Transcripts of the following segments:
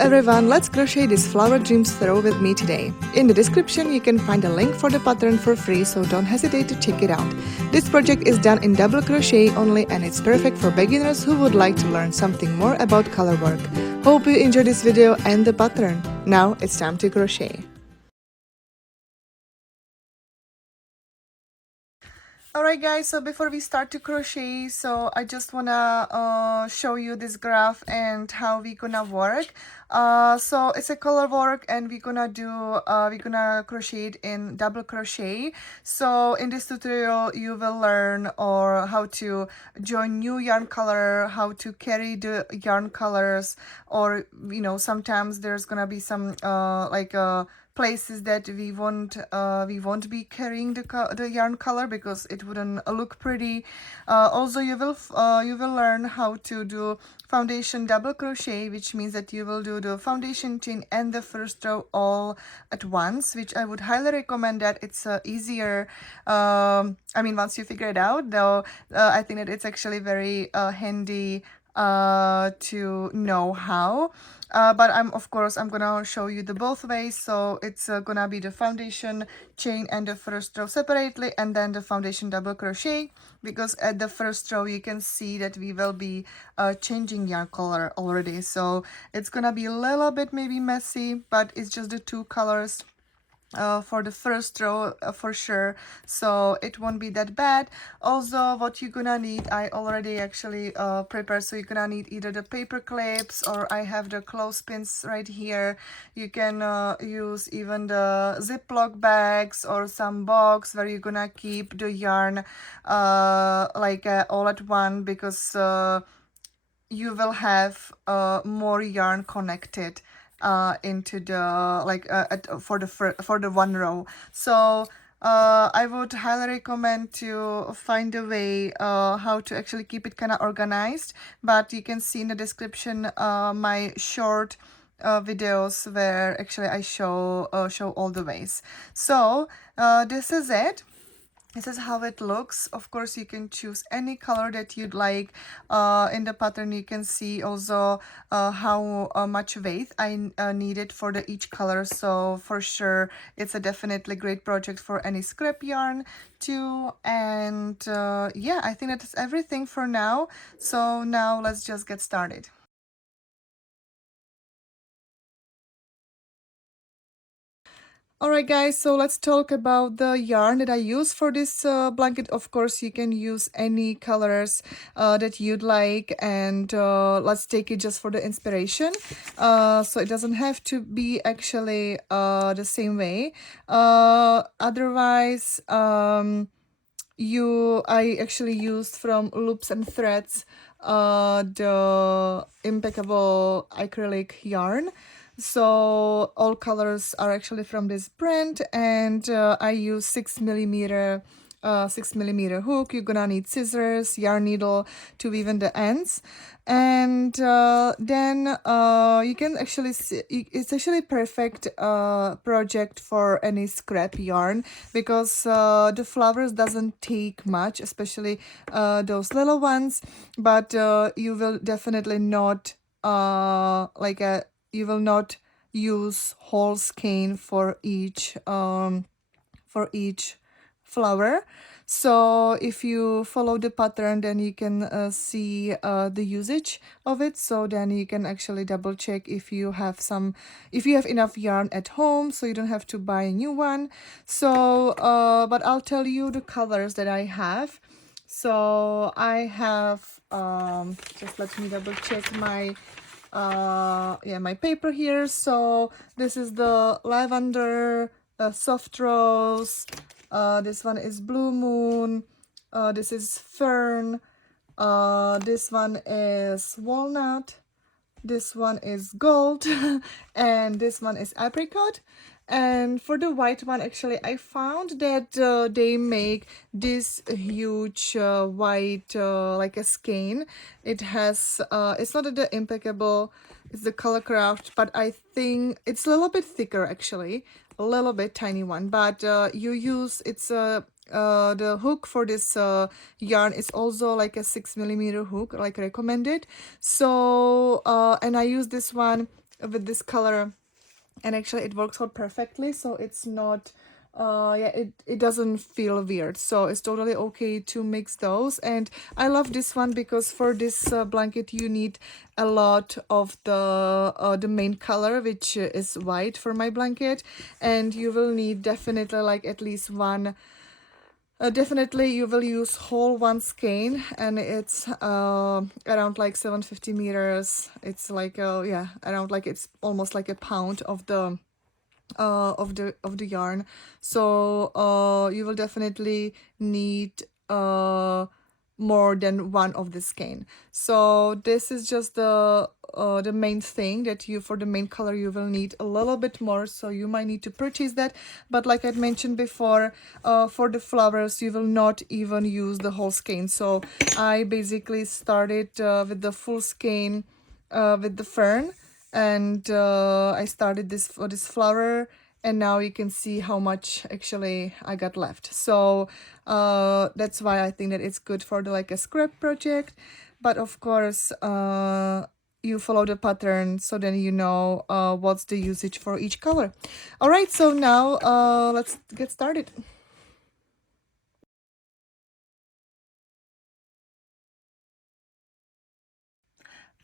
everyone, let's crochet this flower dreams throw with me today. In the description you can find a link for the pattern for free, so don't hesitate to check it out. This project is done in double crochet only and it's perfect for beginners who would like to learn something more about color work. Hope you enjoy this video and the pattern. Now it's time to crochet. Alright guys, so before we start to crochet, so I just wanna show you this graph and how we gonna work. So it's a color work and we're gonna crochet it in double crochet. So in this tutorial you will learn how to join new yarn color, how to carry the yarn colors, or sometimes there's gonna be some places that we won't be carrying the yarn color because it wouldn't look pretty. Also you will learn how to do foundation double crochet, which means that you will do the foundation chain and the first row all at once, which I would highly recommend. That it's easier, once you figure it out, though. I think that it's actually very handy to know how. But I'm gonna show you the both ways. So it's gonna be the foundation chain and the first row separately, and then the foundation double crochet, because at the first row you can see that we will be changing yarn color already. So it's gonna be a little bit maybe messy, but it's just the two colors for the first row for sure, so it won't be that bad. Also, what you're gonna need, I already actually prepared. So you're gonna need either the paper clips, or I have the clothespins right here. You can use even the Ziploc bags or some box where you're gonna keep the yarn all at one, because you will have more yarn connected into the for the one row. So I would highly recommend to find a way how to actually keep it kind of organized. But you can see in the description my short videos where actually I show all the ways. So this is it. This is how it looks. Of course, you can choose any color that you'd like. In the pattern, you can see also how much weight I needed for each color. So for sure, it's a definitely great project for any scrap yarn too. And yeah, I think that's everything for now. So now let's just get started. Alright guys, so let's talk about the yarn that I use for this blanket. Of course, you can use any colors that you'd like, and let's take it just for the inspiration. So it doesn't have to be actually the same way. Otherwise, I actually used from Loops and Threads the impeccable acrylic yarn. So all colors are actually from this brand, and I use 6mm hook. You're gonna need scissors, yarn needle to weave in the ends, and then you can actually see it's actually perfect project for any scrap yarn, because the flowers doesn't take much, especially those little ones, but you will definitely not you will not use whole skein for each flower. So if you follow the pattern, then you can see the usage of it. So then you can actually double check if you have enough yarn at home, so you don't have to buy a new one. So but I'll tell you the colors that I have. So I have just let me double check my my paper here. So this is the lavender, soft rose, this one is blue moon, this is fern, this one is walnut, this one is gold, and this one is apricot. And for the white one, actually I found that they make this huge white like a skein. It has it's not the impeccable, it's the color craft, but I think it's a little bit thicker, actually a little bit tiny one. But you use the hook for this yarn is also like a 6mm hook, like recommended. So and I use this one with this color, and actually it works out perfectly, so it's not yeah, it doesn't feel weird, so it's totally okay to mix those. And I love this one because for this blanket you need a lot of the main color, which is white for my blanket, and you will need definitely like at least one definitely you will use whole one skein, and it's around like 750 meters. It's like yeah, around like it's almost like a pound of the yarn. So you will definitely need more than one of the skein. So this is just the main thing that you, for the main color, you will need a little bit more, so you might need to purchase that. But like I mentioned before, for the flowers you will not even use the whole skein. So I basically started with the full skein with the fern, and I started this for this flower, and now you can see how much actually I got left. So that's why I think that it's good for the like a scrap project. But of course you follow the pattern, so then you know what's the usage for each color. All right, so now let's get started.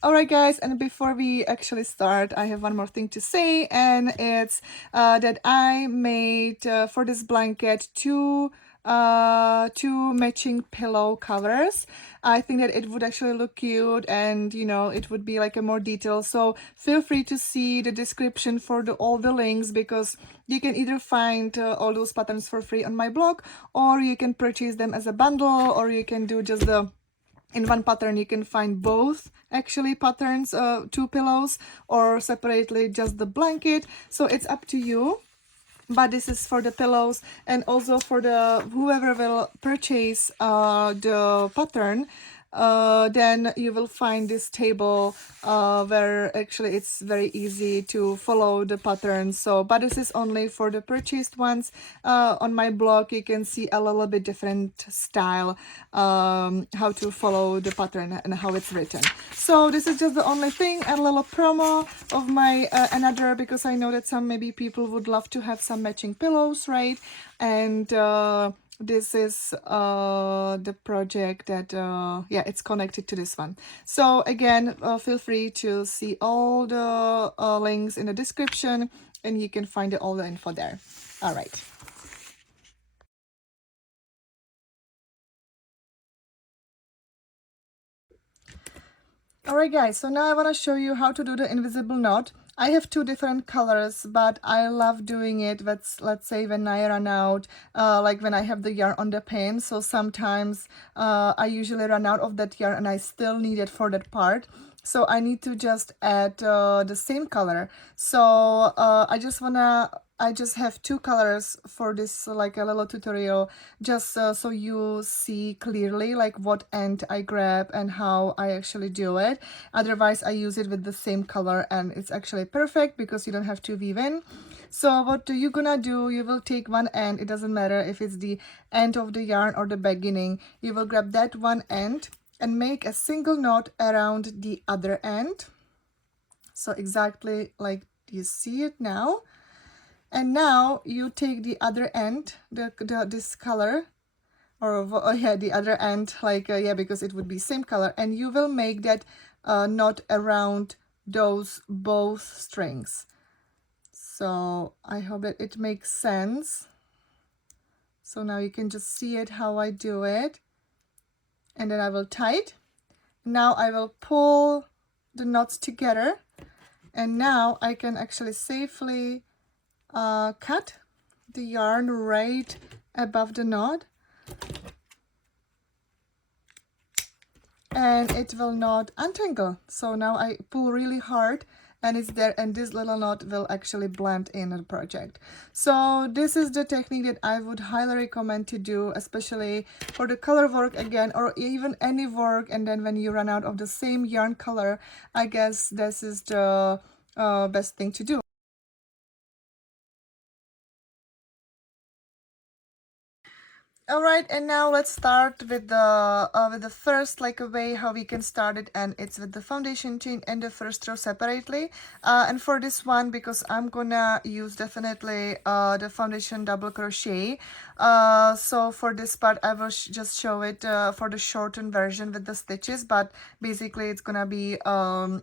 Alright guys, and before we actually start, I have one more thing to say, and it's that I made for this blanket two matching pillow covers. I think that it would actually look cute, and you know, it would be like a more detail. So feel free to see the description for all the links, because you can either find all those patterns for free on my blog, or you can purchase them as a bundle, or you can do just the in one pattern. You can find both actually patterns, two pillows, or separately just the blanket, so it's up to you. But this is for the pillows, and also for the whoever will purchase the pattern, then you will find this table where actually it's very easy to follow the pattern. So but this is only for the purchased ones. On my blog you can see a little bit different style, how to follow the pattern and how it's written. So this is just the only thing, a little promo of my another, because I know that some maybe people would love to have some matching pillows, right? And this is the project that yeah, it's connected to this one. So again, feel free to see all the links in the description, and you can find all the info there. All right. Alright guys, so now I want to show you how to do the invisible knot. I have two different colors, but I love doing it with, let's say, when I run out, like when I have the yarn on the pin. So sometimes I usually run out of that yarn and I still need it for that part. So I need to just add the same color. So I just have two colors for this, like a little tutorial, just so you see clearly like what end I grab and how I actually do it. Otherwise I use it with the same color, and it's actually perfect because you don't have to weave in. So what you gonna do, you will take one end, it doesn't matter if it's the end of the yarn or the beginning, you will grab that one end and make a single knot around the other end. So exactly like you see it now. And now you take the other end, this color, or yeah, the other end, like yeah, because it would be same color, and you will make that knot around those both strings. So I hope that it makes sense. So now you can just see it how I do it, and then I will tie it. Now I will pull the knots together, and now I can actually safely cut the yarn right above the knot, and it will not untangle. So now I pull really hard and it's there, and this little knot will actually blend in the project. So this is the technique that I would highly recommend to do, especially for the color work again, or even any work, and then when you run out of the same yarn color, I guess this is the best thing to do. All right, and now let's start with the first like a way how we can start it, and it's with the foundation chain and the first row separately. And for this one, because I'm gonna use definitely the foundation double crochet, so for this part I will just show it for the shortened version with the stitches, but basically it's gonna be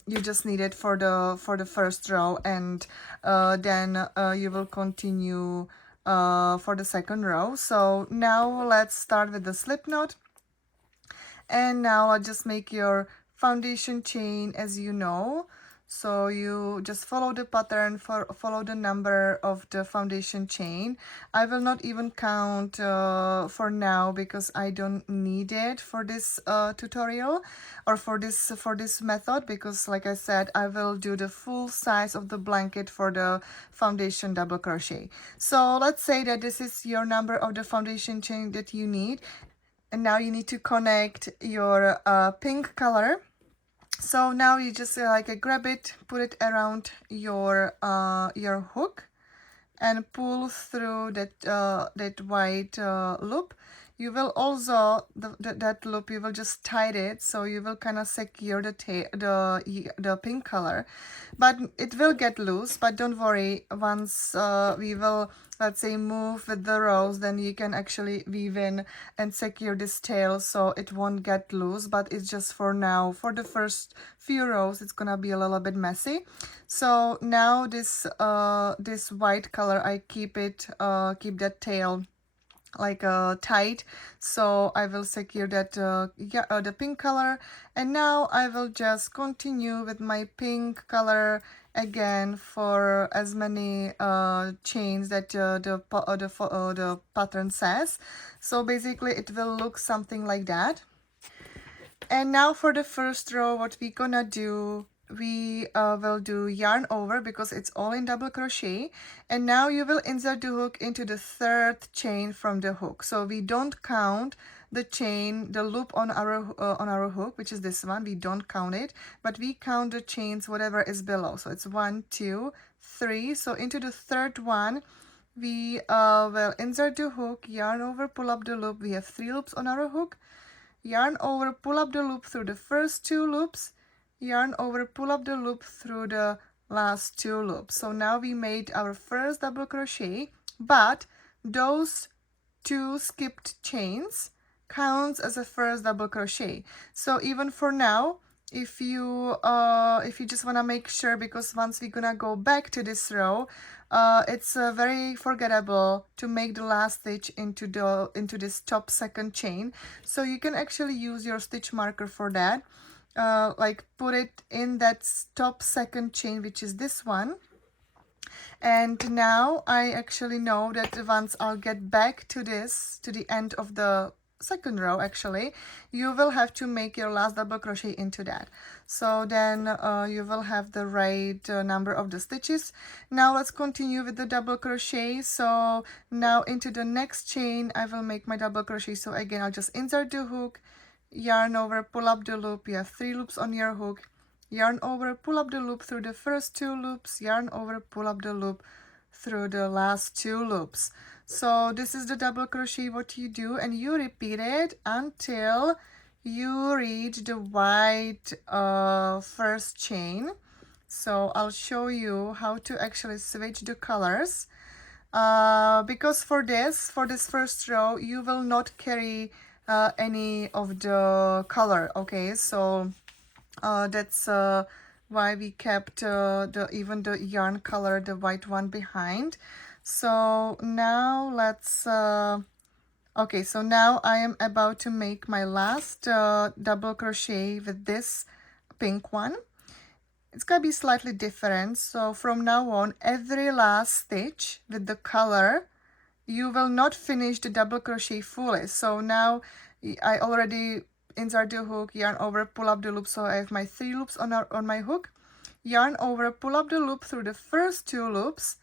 you just need it for the first row, and then you will continue for the second row. So now let's start with the slip knot, and now I'll just make your foundation chain as you know. So you just follow the pattern, follow the number of the foundation chain. I will not even count for now because I don't need it for this tutorial or for this method, because like I said, I will do the full size of the blanket for the foundation double crochet. So let's say that this is your number of the foundation chain that you need, and now you need to connect your pink color. So now you just grab it, put it around your hook, and pull through that white loop. You will also that loop you will just tie it, so you will kind of secure the pink color, but it will get loose. But don't worry, once we will, let's say, move with the rows, then you can actually weave in and secure this tail so it won't get loose. But it's just for now, for the first few rows it's gonna be a little bit messy. So now this white color, I keep that tail like tight, so I will secure that the pink color, and now I will just continue with my pink color again for as many chains that the pattern says. So basically it will look something like that. And now for the first row, what we gonna do, we will do yarn over because it's all in double crochet, and now you will insert the hook into the third chain from the hook. So we don't count the chain, the loop on our hook, which is this one. We don't count it, but we count the chains whatever is below. So it's 1, 2, 3. So into the third one we will insert the hook, yarn over, pull up the loop. We have 3 loops on our hook. Yarn over, pull up the loop through the first 2 loops, yarn over, pull up the loop through the last 2 loops. So now we made our first double crochet, but those 2 skipped chains counts as a first double crochet. So even for now, if you just want to make sure, because once we're gonna go back to this row, it's very forgettable to make the last stitch into this top second chain. So you can actually use your stitch marker for that, like put it in that top second chain, which is this one. And now I actually know that once I'll get back to the end of the second row, actually you will have to make your last double crochet into that. So then you will have the right number of the stitches. Now let's continue with the double crochet. So now into the next chain I will make my double crochet. So again, I'll just insert the hook, yarn over, pull up the loop. You have 3 loops on your hook, yarn over, pull up the loop through the first 2 loops, yarn over, pull up the loop through the last 2 loops. So this is the double crochet what you do, and you repeat it until you reach the white first chain. So I'll show you how to actually switch the colors, because for this first row you will not carry any of the color. Okay, so that's why we kept even the yarn color, the white one, behind. So now let's okay, so now I am about to make my last double crochet with this pink one. It's gonna be slightly different. So from now on, every last stitch with the color, you will not finish the double crochet fully. So now I already insert the hook, yarn over, pull up the loop. So I have my 3 loops on my hook, yarn over, pull up the loop through the first 2 loops.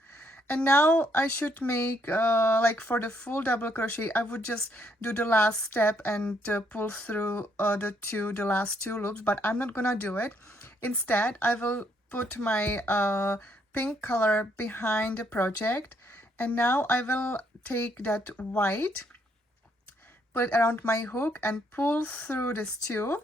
And now I should make like for the full double crochet, I would just do the last step and pull through the last 2 loops, but I'm not gonna do it. Instead, I will put my pink color behind the project, and now I will take that white put it around my hook and pull through this two.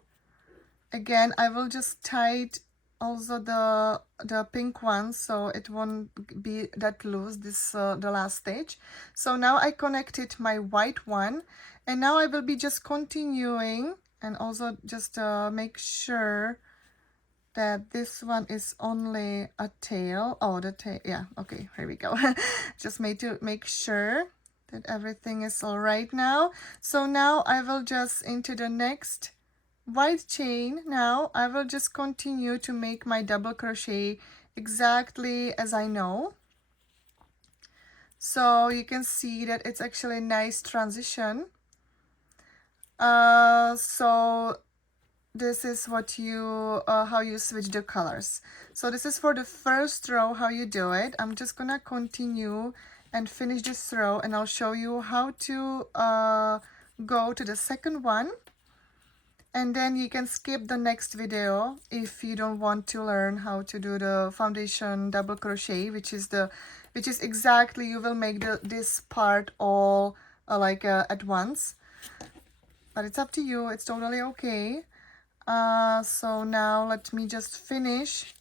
Again, I will just tie it also the pink one so it won't be that loose, this the last stitch. So now I connected my white one, and now I will be just continuing, and also just make sure that this one is only a tail. Oh, the tail, yeah, okay, here we go. Just made to make sure that everything is all right now. So now I will just into the next white chain. Now I will just continue to make my double crochet exactly as I know. So you can see that it's actually a nice transition. So this is what you how you switch the colors. So this is for the first row how you do it. I'm just gonna continue and finish this row, and I'll show you how to go to the second one. And then you can skip the next video if you don't want to learn how to do the foundation double crochet, which is exactly, you will make this part all at once. But it's up to you, it's totally okay. So now let me just finish.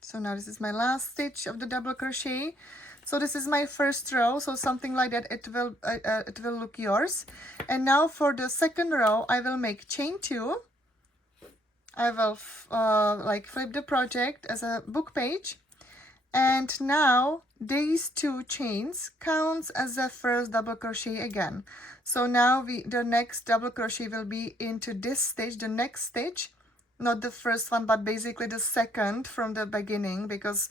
So now this is my last stitch of the double crochet. So this is my first row, so something like that it will look yours. And now for the second row I will make chain 2. I will flip the project as a book page, and now these 2 chains counts as the first double crochet again. So now the next double crochet will be into this stitch, the next stitch, not the first one, but basically the second from the beginning, because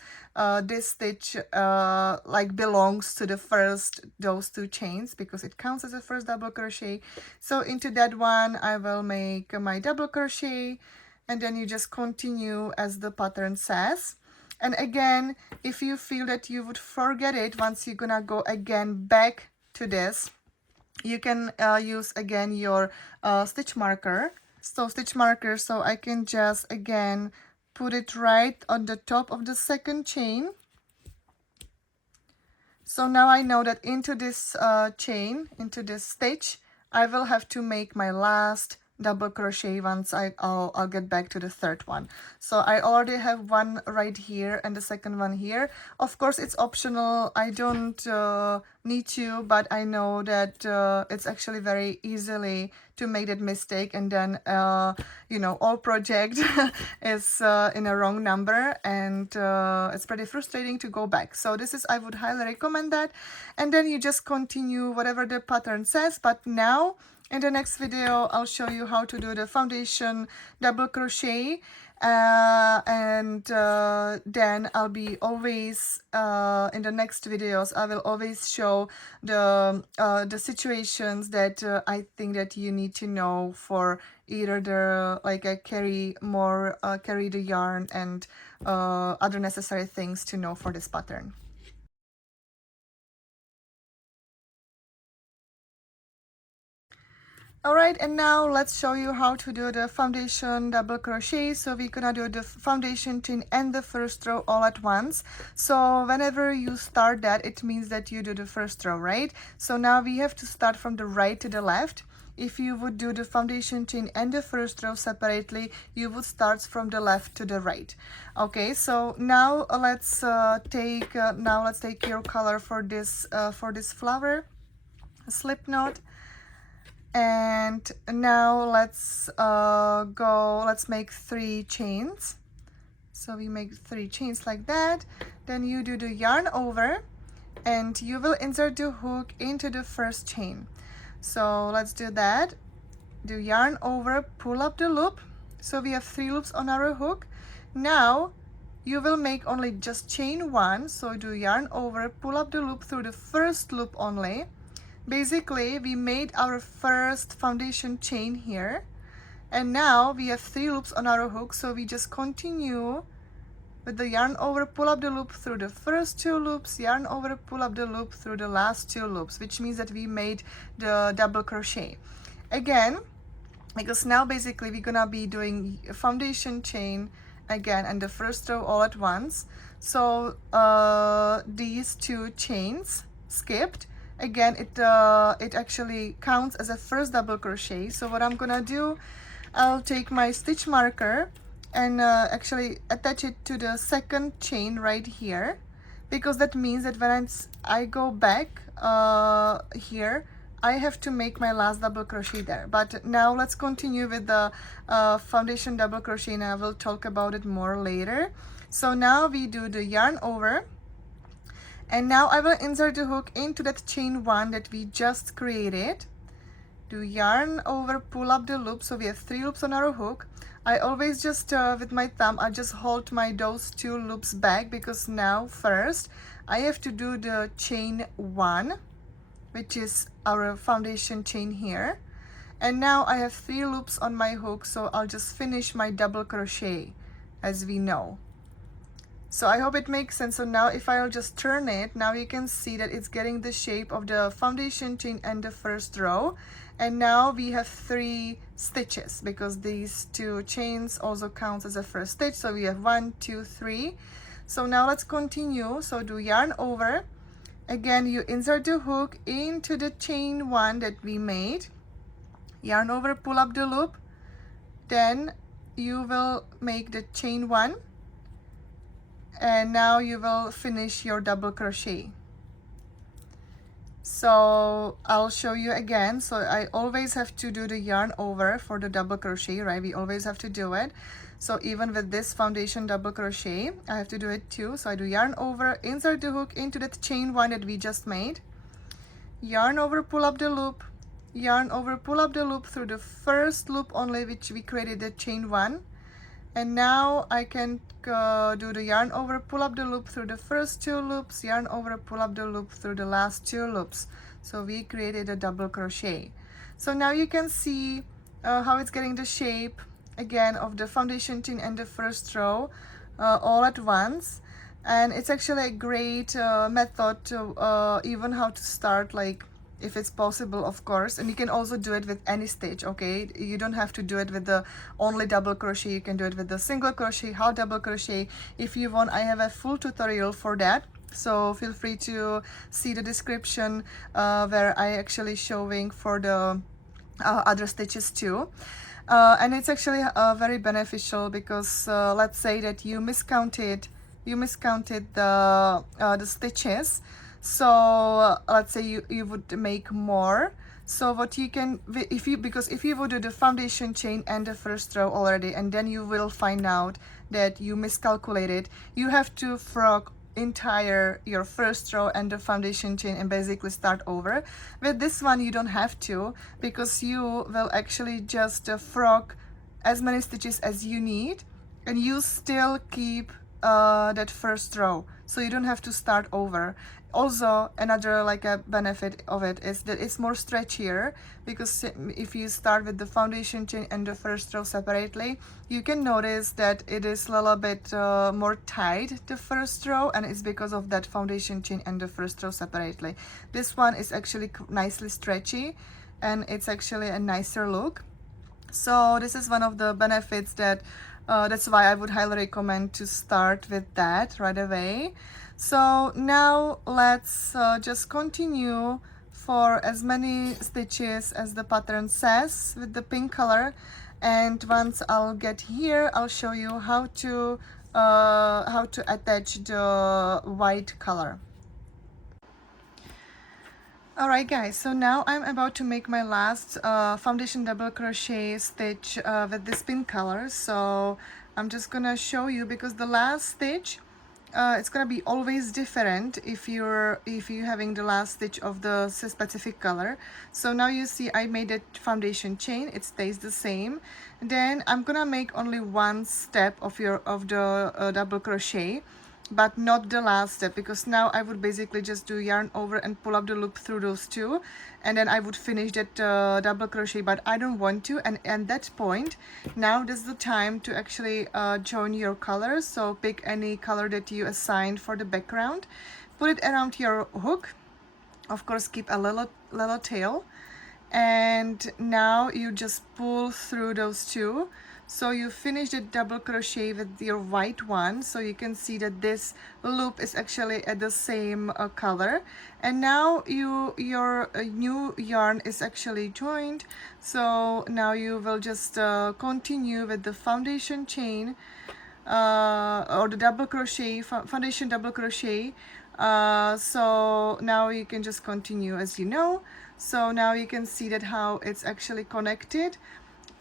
this stitch belongs to the first, those 2 chains, because it counts as a first double crochet. So into that one I will make my double crochet, and then you just continue as the pattern says. And again, if you feel that you would forget it once you're gonna go again back to this, you can use again your stitch marker. So stitch marker, so I can just again put it right on the top of the second chain. So now I know that into this chain, into this stitch, I will have to make my last double crochet once I'll get back to the third one. So I already have one right here and the second one here. Of course it's optional, I don't need to, but I know that it's actually very easily to make that mistake, and then you know, all project is in a wrong number, and it's pretty frustrating to go back. So this is, I would highly recommend that. And then you just continue whatever the pattern says. But now in the next video I'll show you how to do the foundation double crochet, and then I'll be always in the next videos I will always show the situations that I think that you need to know for either the carry the yarn and other necessary things to know for this pattern. Alright, and now let's show you how to do the foundation double crochet. So we're gonna do the foundation chain and the first row all at once. So whenever you start that, it means that you do the first row, right? So now we have to start from the right to the left. If you would do the foundation chain and the first row separately, you would start from the left to the right. Okay, so now let's take your color for this flower, a slip knot. And now let's make 3 chains. So we make 3 chains like that. Then you do the yarn over, and you will insert the hook into the first chain. So let's do that. Do yarn over, pull up the loop. So we have 3 loops on our hook. Now you will make only just chain 1. So do yarn over, pull up the loop through the first loop only. Basically we made our first foundation chain here, and now we have 3 loops on our hook. So we just continue with the yarn over, pull up the loop through the first 2 loops, yarn over, pull up the loop through the last 2 loops, which means that we made the double crochet again, because now basically we're gonna be doing a foundation chain again and the first row all at once. So these 2 chains skipped, again it actually counts as a first double crochet. So what I'm gonna do, I'll take my stitch marker and actually attach it to the second chain right here, because that means that when I go back here, I have to make my last double crochet there. But now let's continue with the foundation double crochet, and I will talk about it more later. So now we do the yarn over, and now I will insert the hook into that chain 1 that we just created. Do yarn over, pull up the loop. So we have 3 loops on our hook. I always just with my thumb I just hold those 2 loops back, because now first I have to do the chain 1, which is our foundation chain here, and now I have 3 loops on my hook, so I'll just finish my double crochet as we know. So I hope it makes sense. So now if I'll just turn it, now you can see that it's getting the shape of the foundation chain and the first row. And now we have 3 stitches, because these 2 chains also counts as a first stitch. So we have 1, 2, 3. So now let's continue. So do yarn over. Again, you insert the hook into the chain 1 that we made. Yarn over, pull up the loop. Then you will make the chain 1. And now you will finish your double crochet. So I'll show you again. So I always have to do the yarn over for the double crochet, right? We always have to do it. So even with this foundation double crochet, I have to do it too. So I do yarn over, insert the hook into that chain 1 that we just made. Yarn over, pull up the loop. Yarn over, pull up the loop through the first loop only, which we created the chain 1. And now I can do the yarn over, pull up the loop through the first 2 loops, yarn over, pull up the loop through the last 2 loops. So we created a double crochet. So now you can see how it's getting the shape again of the foundation chain and the first row all at once. And it's actually a great method to even how to start, like, if it's possible, of course. And you can also do it with any stitch, okay? You don't have to do it with the only double crochet. You can do it with the single crochet, half double crochet if you want. I have a full tutorial for that, so feel free to see the description where I actually showing for the other stitches too. And it's actually very beneficial, because let's say that you miscounted the stitches. So let's say you would make more. So what you can, if you would do the foundation chain and the first row already, and then you will find out that you miscalculated, you have to frog entire your first row and the foundation chain and basically start over. With this one you don't have to, because you will actually just frog as many stitches as you need, and you still keep that first row, so you don't have to start over. Also, another like a benefit of it is that it's more stretchier, because if you start with the foundation chain and the first row separately, you can notice that it is a little bit more tight, the first row, and it's because of that foundation chain and the first row separately. This one is actually nicely stretchy, and it's actually a nicer look. So this is one of the benefits that that's why I would highly recommend to start with that right away. So now let's just continue for as many stitches as the pattern says with the pink color, and once I'll get here, I'll show you how to attach the white color. Alright guys, so now I'm about to make my last foundation double crochet stitch with this pink color. So I'm just gonna show you, because the last stitch it's gonna be always different if you're having the last stitch of the specific color. So now you see I made a foundation chain, it stays the same. Then I'm gonna make only one step of the double crochet, but not the last step, because now I would basically just do yarn over and pull up the loop through those 2, and then I would finish that double crochet, but I don't want to. And at that point, now is the time to actually join your colors. So pick any color that you assigned for the background, put it around your hook, of course keep a little tail, and now you just pull through those 2. So you finish the double crochet with your white one, so you can see that this loop is actually at the same color, and now your new yarn is actually joined. So now you will just continue with the foundation chain, or the double crochet, foundation double crochet. So now you can just continue as you know. So now you can see that how it's actually connected,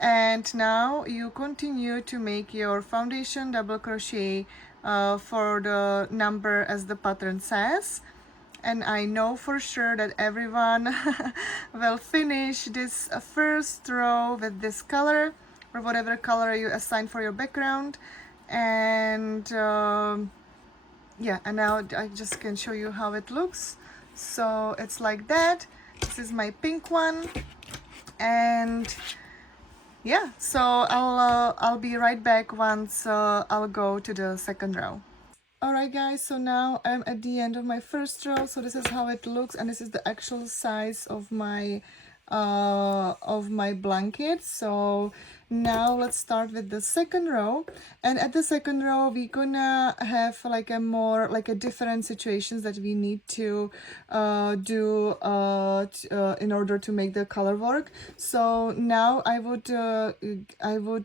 and now you continue to make your foundation double crochet for the number as the pattern says. And I know for sure that everyone will finish this first row with this color, or whatever color you assign for your background. And yeah, and now I just can show you how it looks. So it's like that. This is my pink one, and yeah, so I'll be right back once I'll go to the second row. Alright guys, so now I'm at the end of my first row. So this is how it looks, and this is the actual size of my blanket. So now let's start with the second row, and at the second row we're gonna have like a different situations that we need to do in order to make the color work. So now I would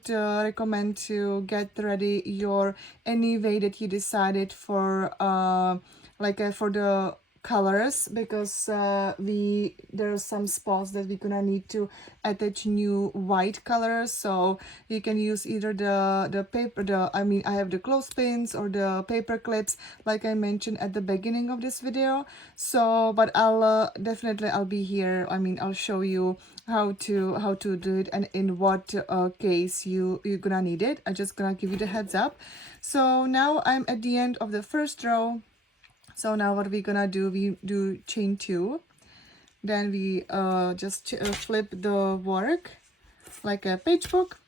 recommend to get ready your any way that you decided for for the colors, because there are some spots that we're gonna need to attach new white colors. So you can use either the paper, I have the clothespins or the paper clips, like I mentioned at the beginning of this video. So but I'll definitely I'll be here, I'll show you how to do it and in what case you're gonna need it. I'm just gonna give you the heads up. So now I'm at the end of the first row. So now what we're gonna do, we do chain 2, then we just flip the work like a page book,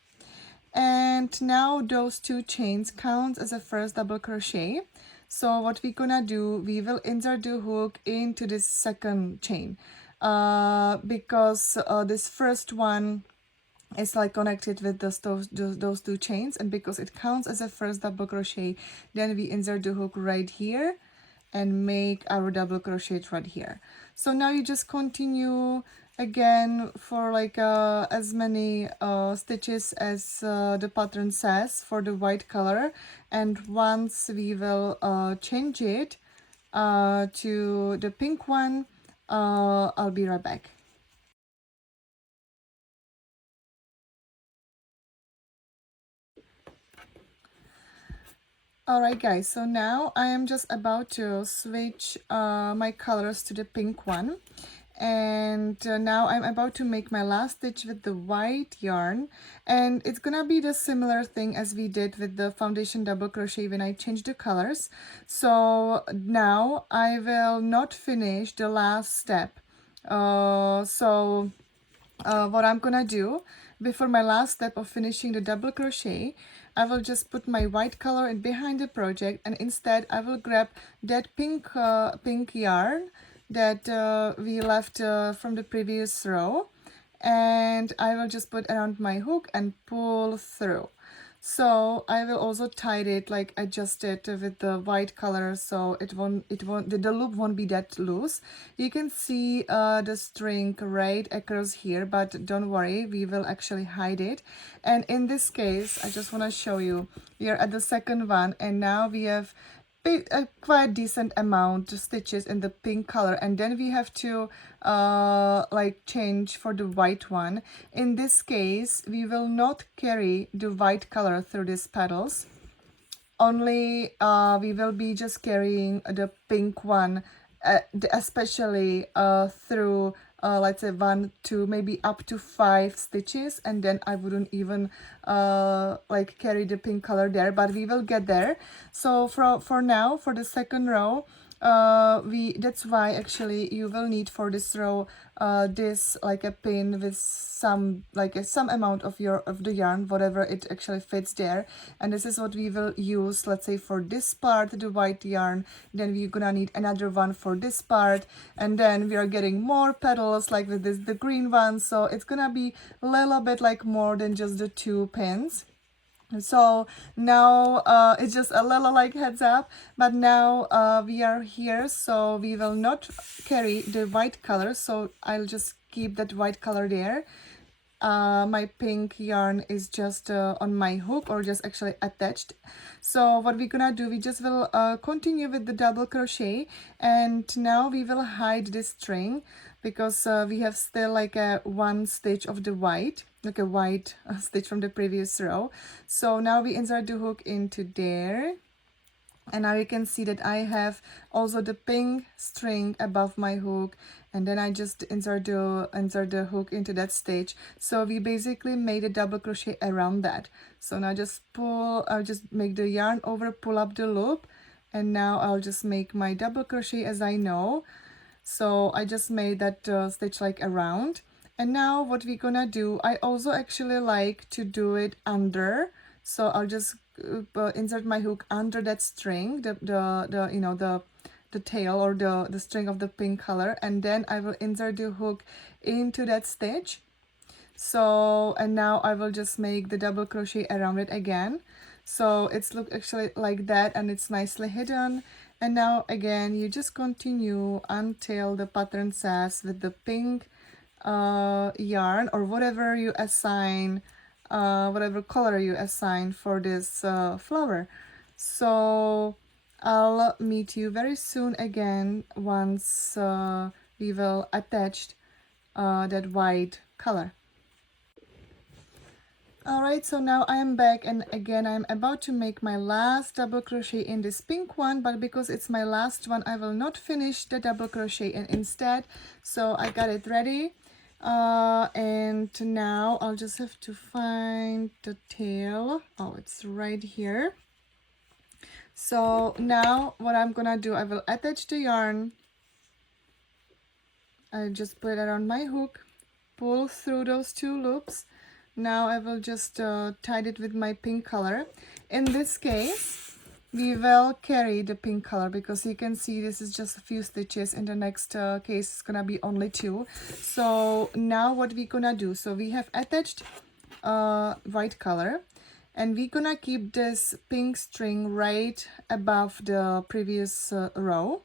and now those 2 chains count as a first double crochet. So what we're gonna do, we will insert the hook into this second chain because this first one is like connected with those 2 chains, and because it counts as a first double crochet, then we insert the hook right here and make our double crochet right here. So now you just continue again for like as many stitches as the pattern says for the white color, and once we will change it to the pink one, I'll be right back. Alright guys, so now I am just about to switch my colors to the pink one, and now I'm about to make my last stitch with the white yarn, and it's gonna be the similar thing as we did with the foundation double crochet when I changed the colors. So now I will not finish the last step. What I'm gonna do before my last step of finishing the double crochet, I will just put my white color in behind the project, and instead I will grab that pink yarn that we left from the previous row, and I will just put around my hook and pull through. So I will also tie it, like adjust it with the white color, so the loop won't be that loose. You can see the string right across here, but don't worry, we will actually hide it. And in this case, I just want to show you, we are at the second one, and now we have a quite decent amount of stitches in the pink color, and then we have to like change for the white one. In this case, we will not carry the white color through these petals, only we will be just carrying the pink one, especially through let's say 1, 2, maybe up to 5 stitches, and then I wouldn't even like carry the pink color there, but we will get there. So for now, for the second row, that's why actually you will need for this row this like a pin with some some amount of the yarn, whatever it actually fits there. And this is what we will use, let's say for this part, the white yarn, then we're gonna need another one for this part, and then we are getting more petals like with the green one, so it's gonna be a little bit like more than just the 2 pins. So now it's just a little like heads up, but now we are here, so we will not carry the white color, so I'll just keep that white color there. My pink yarn is just on my hook, or just actually attached. So what we're gonna do, we just will continue with the double crochet, and now we will hide this string because we have still like a one stitch of the white, like a white stitch from the previous row. So now we insert the hook into there, and now you can see that I have also the pink string above my hook, and then I just insert the hook into that stitch. So we basically made a double crochet around that. So now just pull, I'll just make the yarn over, pull up the loop, and now I'll just make my double crochet as I know. So I just made that stitch like around. And now what we're gonna do, I also actually like to do it under. So I'll just insert my hook under that string, the you know, the tail, or the string of the pink color, and then I will insert the hook into that stitch. So, and now I will just make the double crochet around it again. So it's look actually like that, and it's nicely hidden. And now again you just continue until the pattern says with the pink yarn, or whatever you assign, whatever color you assign for this flower. So I'll meet you very soon again once we will attach that white color. Alright, so now I am back, and again I'm about to make my last double crochet in this pink one, but because it's my last one I will not finish the double crochet and instead, so I got it ready. And now I'll just have to find the tail. Oh, it's right here. So now what I'm gonna do, I will attach the yarn. I just put it around my hook, pull through those two loops. Now I will just tie it with my pink color. In this case, we will carry the pink color because you can see this is just a few stitches. In the next case, it's gonna be only two. So now what we gonna do? So we have attached white color, and we're gonna keep this pink string right above the previous row.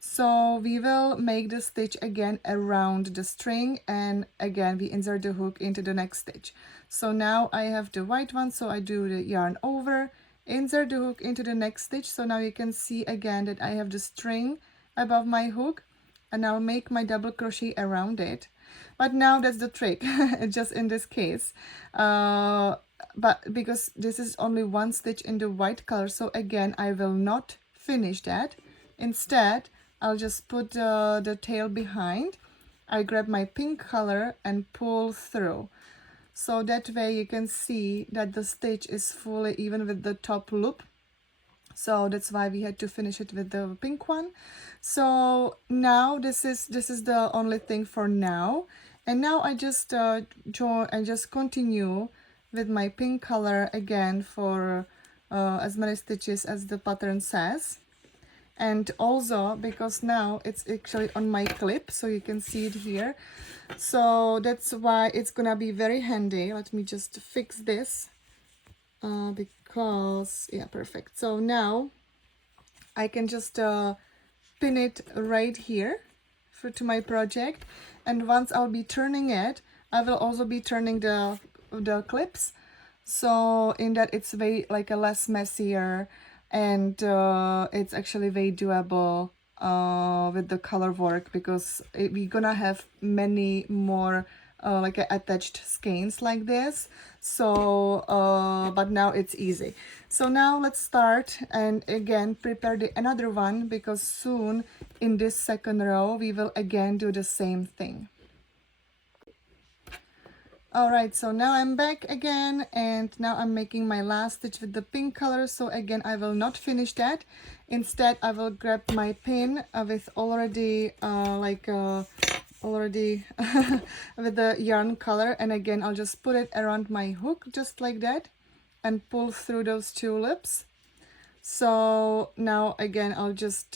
So we will make the stitch again around the string, and again we insert the hook into the next stitch. So now I have the white one, so I do the yarn over, insert the hook into the next stitch. So now you can see again that I have the string above my hook, and I'll make my double crochet around it. But now that's the trick, just in this case. But because this is only one stitch in the white color, so again I will not finish that. Instead, I'll just put the tail behind. I grab my pink color and pull through. So that way you can see that the stitch is fully even with the top loop. So that's why we had to finish it with the pink one. So now this is the only thing for now. And now I just continue with my pink color again for as many stitches as the pattern says. And also because now it's actually on my clip, so you can see it here. So that's why it's gonna be very handy. Let me just fix this because, yeah, perfect. So now I can just pin it right here to my project, and once I'll be turning it, I will also be turning the clips, so in that it's way like a less messier, and it's actually very doable with the color work, because we're gonna have many more like attached skeins like this. So but now it's easy. So now let's start and again prepare another one, because soon in this second row we will again do the same thing. Alright, so now I'm back again, and now I'm making my last stitch with the pink color. So again I will not finish that. Instead I will grab my pin with already already with the yarn color, and again I'll just put it around my hook just like that and pull through those two loops. So now again I'll just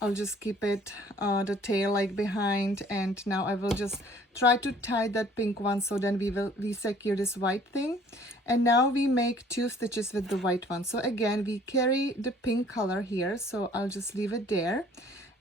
I'll just keep it the tail like behind, and now I will just try to tie that pink one, so then we secure this white thing. And now we make 2 stitches with the white one. So again, we carry the pink color here, so I'll just leave it there.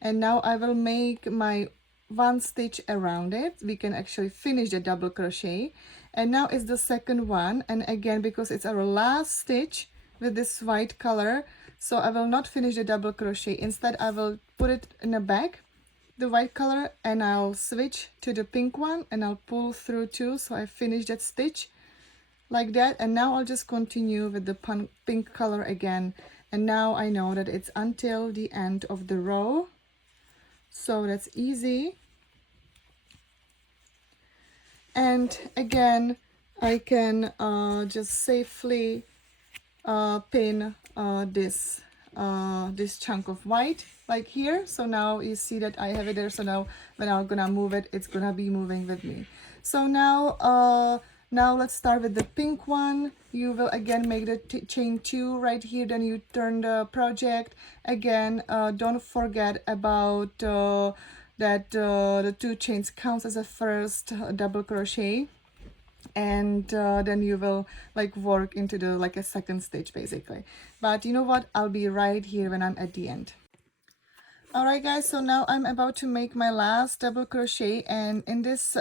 And now I will make my 1 stitch around it. We can actually finish the double crochet. And now is the second one, and again, because it's our last stitch with this white color, so I will not finish the double crochet. Instead, I will put it in the back, the white color, and I'll switch to the pink one, and I'll pull through 2, so I finish that stitch like that. And now I'll just continue with the pink color again, and now I know that it's until the end of the row, so that's easy. And again, I can just safely pin this chunk of white like here. So now you see that I have it there, so now when I'm gonna move it, it's gonna be moving with me. So now let's start with the pink one. You will again make the chain 2 right here, then you turn the project again. Don't forget about that the 2 chains counts as a first double crochet, and then you will like work into the like a second stitch basically. But you know what, I'll be right here when I'm at the end. All right guys, so now I'm about to make my last double crochet, and in this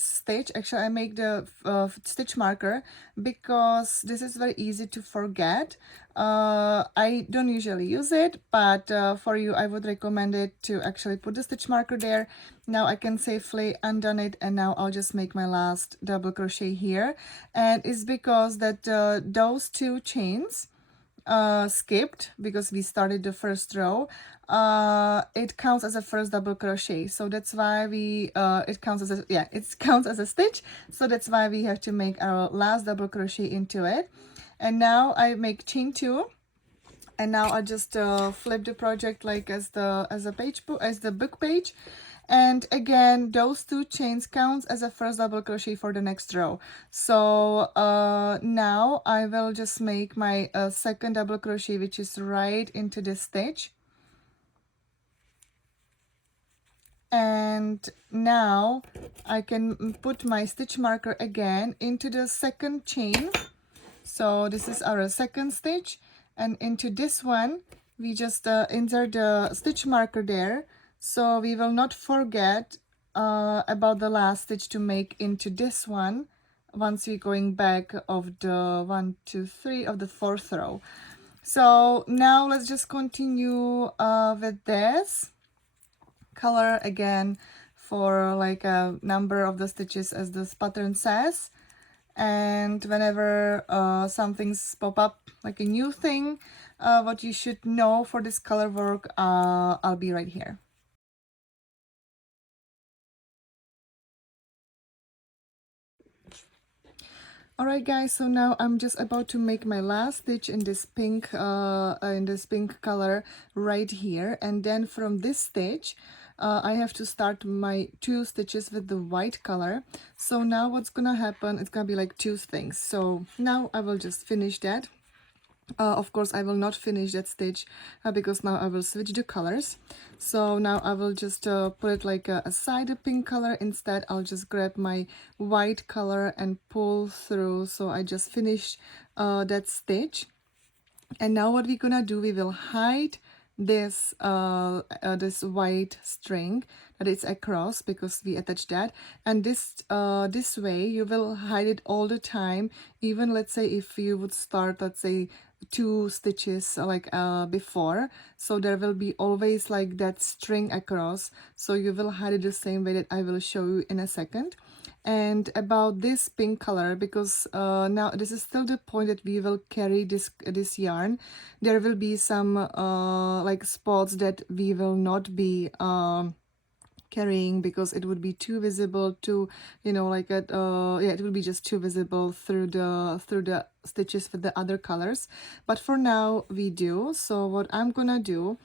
stitch actually I make the stitch marker because this is very easy to forget. I don't usually use it, but for you I would recommend it to actually put the stitch marker there. Now I can safely undone it, and now I'll just make my last double crochet here. And it's because that those 2 chains skipped because we started the first row. It counts as a first double crochet, so that's why we it counts as a it counts as a stitch, so that's why we have to make our last double crochet into it. And now I make chain 2, and now I just flip the project like as the book page. And again, those 2 chains counts as a first double crochet for the next row. So now I will just make my second double crochet, which is right into this stitch. And now I can put my stitch marker again into the second chain. So this is our second stitch, and into this one we just insert the stitch marker there, so we will not forget about the last stitch to make into this one once we're going back of the 1 2 3 of the 4th row. So now let's just continue with this color again for like a number of the stitches as this pattern says. And whenever some things pop up like a new thing, what you should know for this color work, I'll be right here. Alright guys, so now I'm just about to make my last stitch in this pink color right here, and then from this stitch I have to start my 2 stitches with the white color. So now what's gonna happen, it's gonna be like 2 things. So now I will just finish that. Of course I will not finish that stitch because now I will switch the colors. So now I will just put it like aside the pink color. Instead I'll just grab my white color and pull through. So I just finished that stitch. And now what we're gonna do, we will hide this this white string that is across because we attached that, and this way you will hide it all the time. Even let's say if you would start, let's say 2 stitches like before, so there will be always like that string across, so you will hide it the same way that I will show you in a second. And about this pink color, because now this is still the point that we will carry this yarn, there will be some like spots that we will not be carrying because it would be too visible to, you know, like it would be just too visible through the stitches with the other colors. But for now we do. So what I'm gonna do,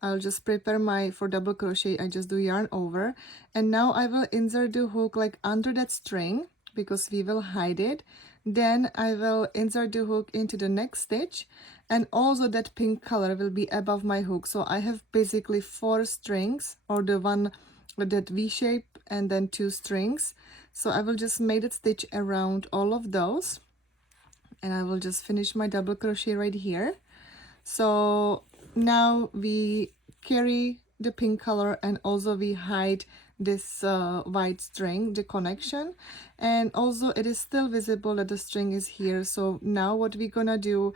I'll just prepare for double crochet. I just do yarn over, and now I will insert the hook like under that string because we will hide it. Then I will insert the hook into the next stitch, and also that pink color will be above my hook. So I have basically 4 strings, or the one with that V shape, and then 2 strings. So I will just make that stitch around all of those, and I will just finish my double crochet right here. So now we carry the pink color, and also we hide this white string, the connection, and also it is still visible that the string is here. So now what we're gonna do,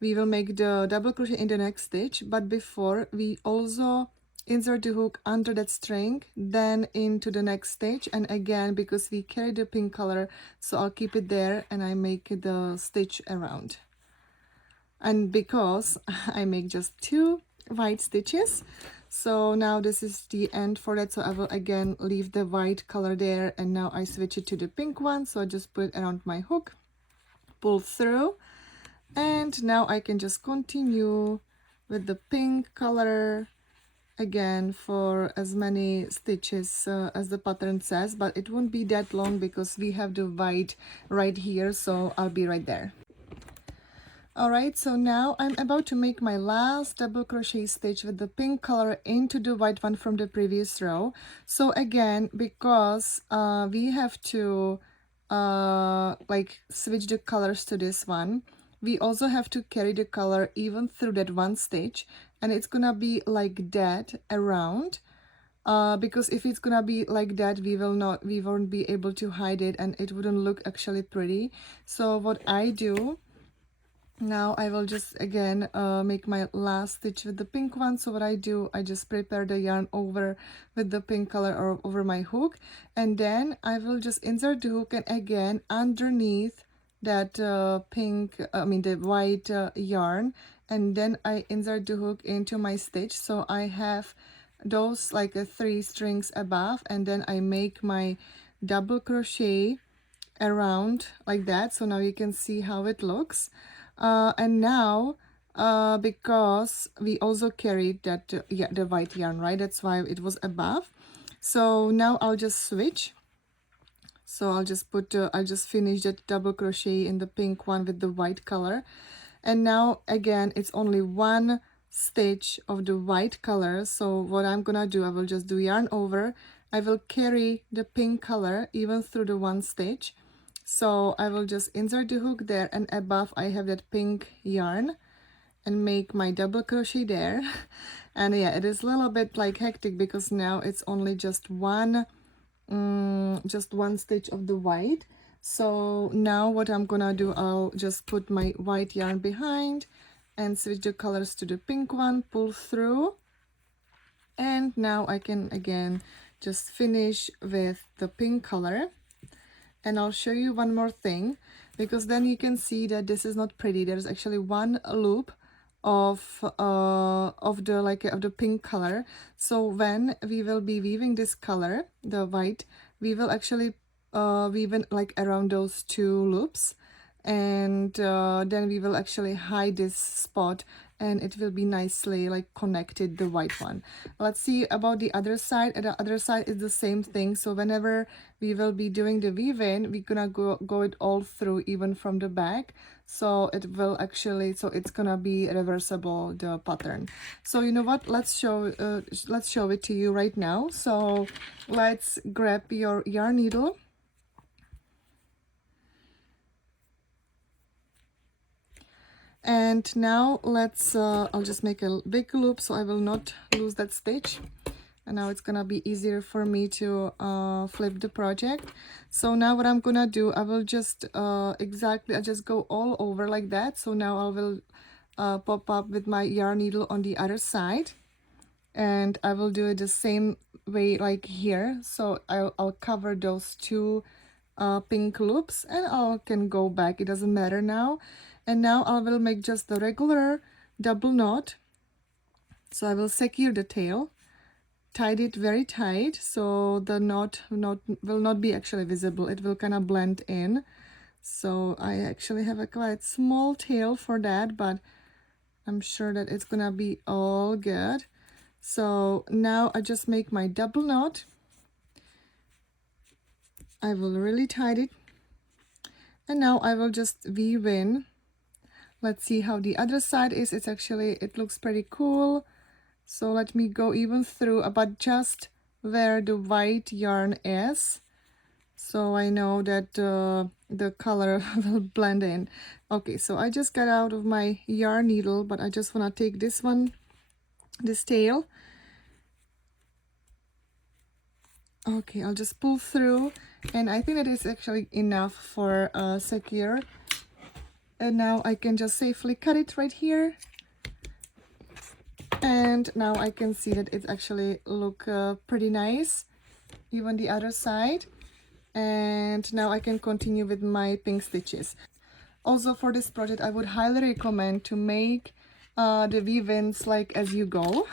we will make the double crochet in the next stitch, but before we also insert the hook under that string, then into the next stitch, and again, because we carry the pink color, so I'll keep it there and I make the stitch around. And because I make just 2 white stitches, so now this is the end for that. So I will again leave the white color there, and now I switch it to the pink one. So I just put it around my hook, pull through, and now I can just continue with the pink color again for as many stitches as the pattern says, but it won't be that long because we have the white right here. So I'll be right there. Alright, so now I'm about to make my last double crochet stitch with the pink color into the white one from the previous row. So again, because we have to like switch the colors to this one, we also have to carry the color even through that one stitch, and it's gonna be like that around. Because if it's gonna be like that, we won't be able to hide it, and it wouldn't look actually pretty. So what I do now, I will just again make my last stitch with the pink one. So what I do, I just prepare the yarn over with the pink color or over my hook, and then I will just insert the hook, and again underneath that the white yarn, and then I insert the hook into my stitch. So I have those like 3 strings above, and then I make my double crochet around like that. So now you can see how it looks. And now because we also carried that the white yarn, right? That's why it was above. So now I'll just switch. So I'll just finish that double crochet in the pink one with the white color, and now again it's only 1 stitch of the white color. So what I'm gonna do, I will just do yarn over, I will carry the pink color even through the 1 stitch. So I will just insert the hook there, and above I have that pink yarn, and make my double crochet there. And yeah, it is a little bit like hectic because now it's only just one stitch of the white. So now what I'm gonna do, I'll just put my white yarn behind and switch the colors to the pink one, pull through, and now I can again just finish with the pink color. And I'll show you one more thing, because then you can see that this is not pretty. There's actually 1 loop of the pink color. So when we will be weaving this color, the white, we will actually weave in like around those 2 loops, and then we will actually hide this spot, and it will be nicely like connected, the white one. Let's see about the other side. And the other side is the same thing. So whenever we will be doing the weave-in, we're gonna go it all through, even from the back. So it will actually, so it's gonna be reversible, the pattern. So you know what, let's show it to you right now. So let's grab your yarn needle, and now let's I'll just make a big loop so I will not lose that stitch, and now it's gonna be easier for me to flip the project. So now what I'm gonna do, I will just I just go all over like that. So now I will pop up with my yarn needle on the other side, and I will do it the same way like here. So I'll cover those 2 pink loops, and I can go back, it doesn't matter now. And now I will make just the regular double knot. So I will secure the tail, tied it very tight, so the knot will not be actually visible, it will kind of blend in. So I actually have a quite small tail for that, but I'm sure that it's gonna be all good. So now I just make my double knot. I will really tie it, And now I will just weave in. Let's see how the other side is. It's actually, it looks pretty cool. So let me go even through, but just where the white yarn is. So I know that the color will blend in. Okay, so I just got out of my yarn needle, but I just want to take this one, this tail. Okay, I'll just pull through, and I think that is actually enough for secure. And now I can just safely cut it right here. And now I can see that it actually look pretty nice, even the other side. And now I can continue with my pink stitches. Also for this project, I would highly recommend to make the weave-ins like as you go.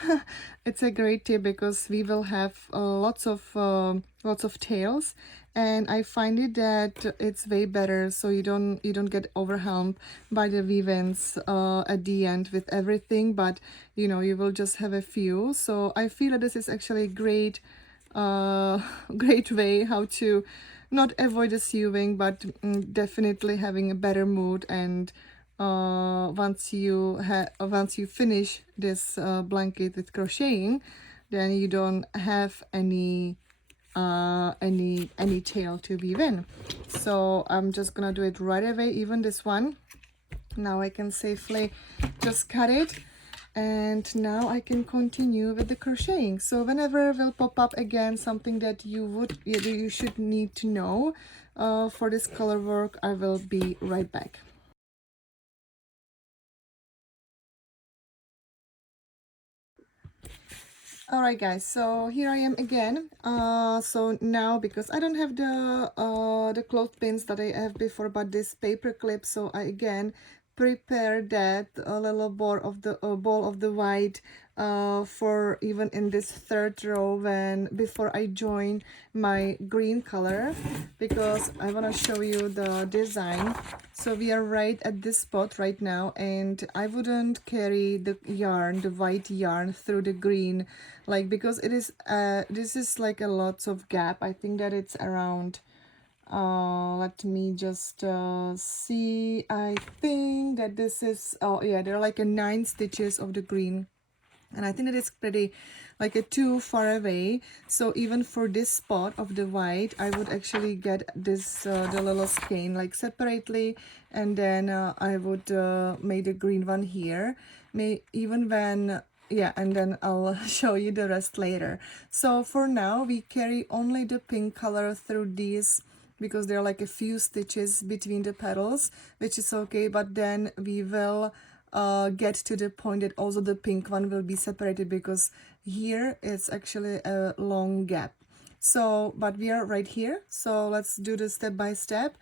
It's a great tip because we will have lots of tails, and I find it that it's way better so you don't get overwhelmed by the weave-ins at the end with everything, but you know, you will just have a few. So I feel that this is actually great great way how to not avoid the sewing, but definitely having a better mood. And once you finish this blanket with crocheting, then you don't have any tail to weave in. So I'm just gonna do it right away. Even this one, now I can safely just cut it, and now I can continue with the crocheting. So whenever will pop up again something that you should need to know for this color work, I will be right back. Alright guys, so here I am again. So now, because I don't have the clothespins that I have before, but this paper clip, so I again prepare that a little ball of the white for even in this third row when before I join my green color, because I want to show you the design. So we are right at this spot right now, and I wouldn't carry the yarn, the white yarn, through the green, like, because it is this is like a lots of gap. I think that it's around let me just see. I think that this is, oh yeah, there are like a 9 stitches of the green, and I think that it's pretty like a too far away. So even for this spot of the white, I would actually get this the little skein like separately, and then I would make the green one here, even when, yeah, and then I'll show you the rest later. So for now we carry only the pink color through these, because there are like a few stitches between the petals, which is okay, but then we will get to the point that also the pink one will be separated, because here it's actually a long gap. So but we are right here, so let's do this step by step.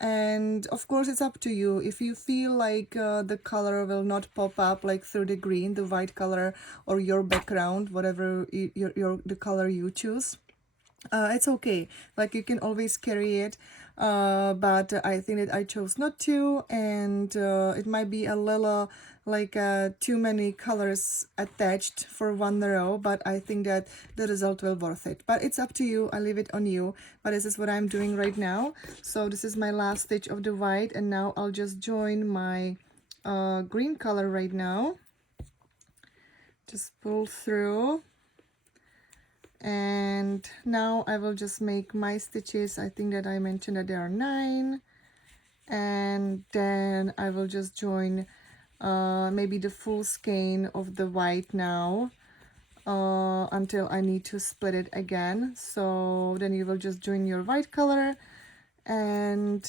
And of course it's up to you. If you feel like the color will not pop up like through the green, the white color, or your background, whatever the color you choose, it's okay, like you can always carry it, but I think that I chose not to, and it might be a little like too many colors attached for one row, but I think that the result will worth it. But it's up to you, I leave it on you. But this is what I'm doing right now. So this is my last stitch of the white, and now I'll just join my green color right now. Just pull through, and now I will just make my stitches. I think that I mentioned that there are 9, and then I will just join maybe the full skein of the white now until I need to split it again. So then you will just join your white color, and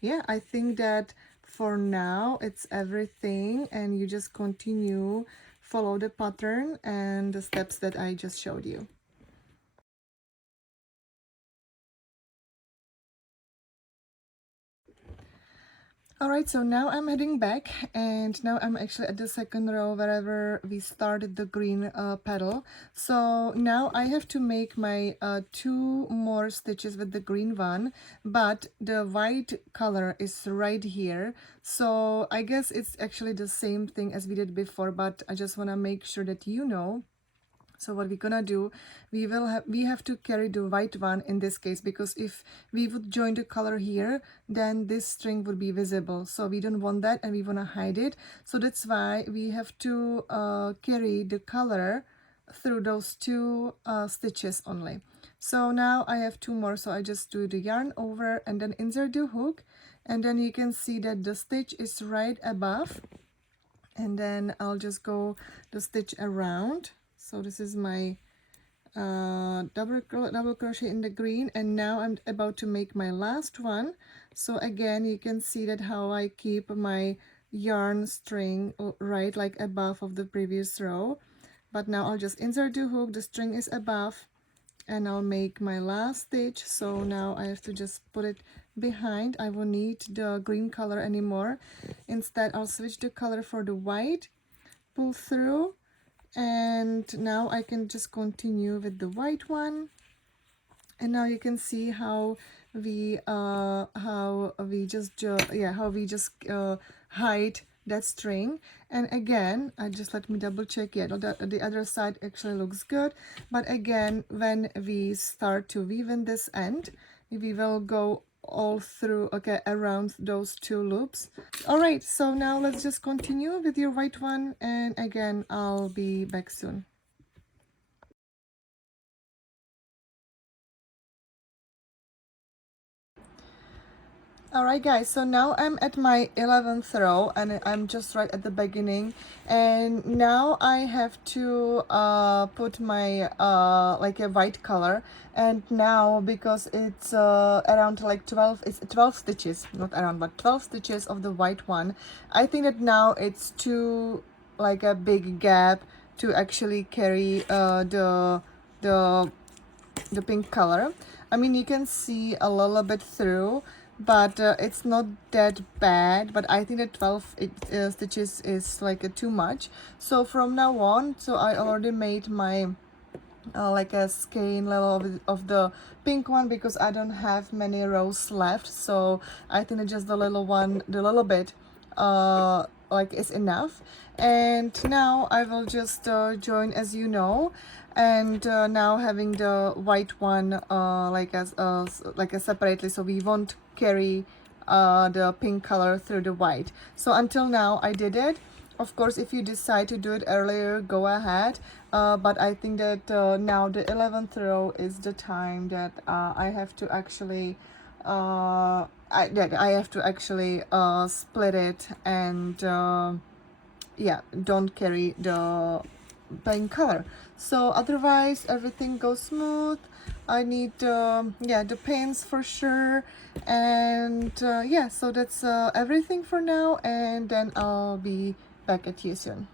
yeah, I think that for now it's everything, and you just continue, follow the pattern and the steps that I just showed you. Alright, so now I'm heading back, and now I'm actually at the second row wherever we started the green petal. So now I have to make my 2 more stitches with the green one, but the white color is right here. So I guess it's actually the same thing as we did before, but I just want to make sure that you know. So what we're gonna do, we have to carry the white one in this case, because if we would join the color here, then this string would be visible. So we don't want that, and we want to hide it. So that's why we have to carry the color through those two stitches only. So now I have two more, so I just do the yarn over and then insert the hook, and then you can see that the stitch is right above, and then I'll just go the stitch around. So this is my double crochet in the green, and now I'm about to make my last one. So again, you can see that how I keep my yarn string right like above of the previous row. But now I'll just insert the hook, the string is above, and I'll make my last stitch. So now I have to just put it behind. I won't need the green color anymore. Instead, I'll switch the color for the white, pull through, and now I can just continue with the white one. And now you can see how we just hide that string. And again, I just let me double check. Yeah, the other side actually looks good, but again, when we start to weave in this end, we will go all through, okay, around those two loops. All right, so now let's just continue with your white one, and again, I'll be back soon. Alright guys, so now I'm at my 11th row, and I'm just right at the beginning, and now I have to put my like a white color. And now, because it's around like 12, it's 12 stitches, not around, but 12 stitches of the white one, I think that now it's too like a big gap to actually carry the the pink color. I mean, you can see a little bit through, but it's not that bad. But I think that 12 stitches is like too much. So from now on, so I already made my like a skein level of the pink one, because I don't have many rows left. So I think that just the little one, the little bit like is enough. And now I will just join, as you know, and now having the white one like a separately, so we won't carry the pink color through the white. So until now I did it. Of course, if you decide to do it earlier, go ahead. But I think that now the 11th row is the time that I have to actually I have to actually split it, and yeah, don't carry the pink color. So otherwise everything goes smooth. I need yeah, the pins for sure. And yeah, so that's everything for now, and then I'll be back at you soon.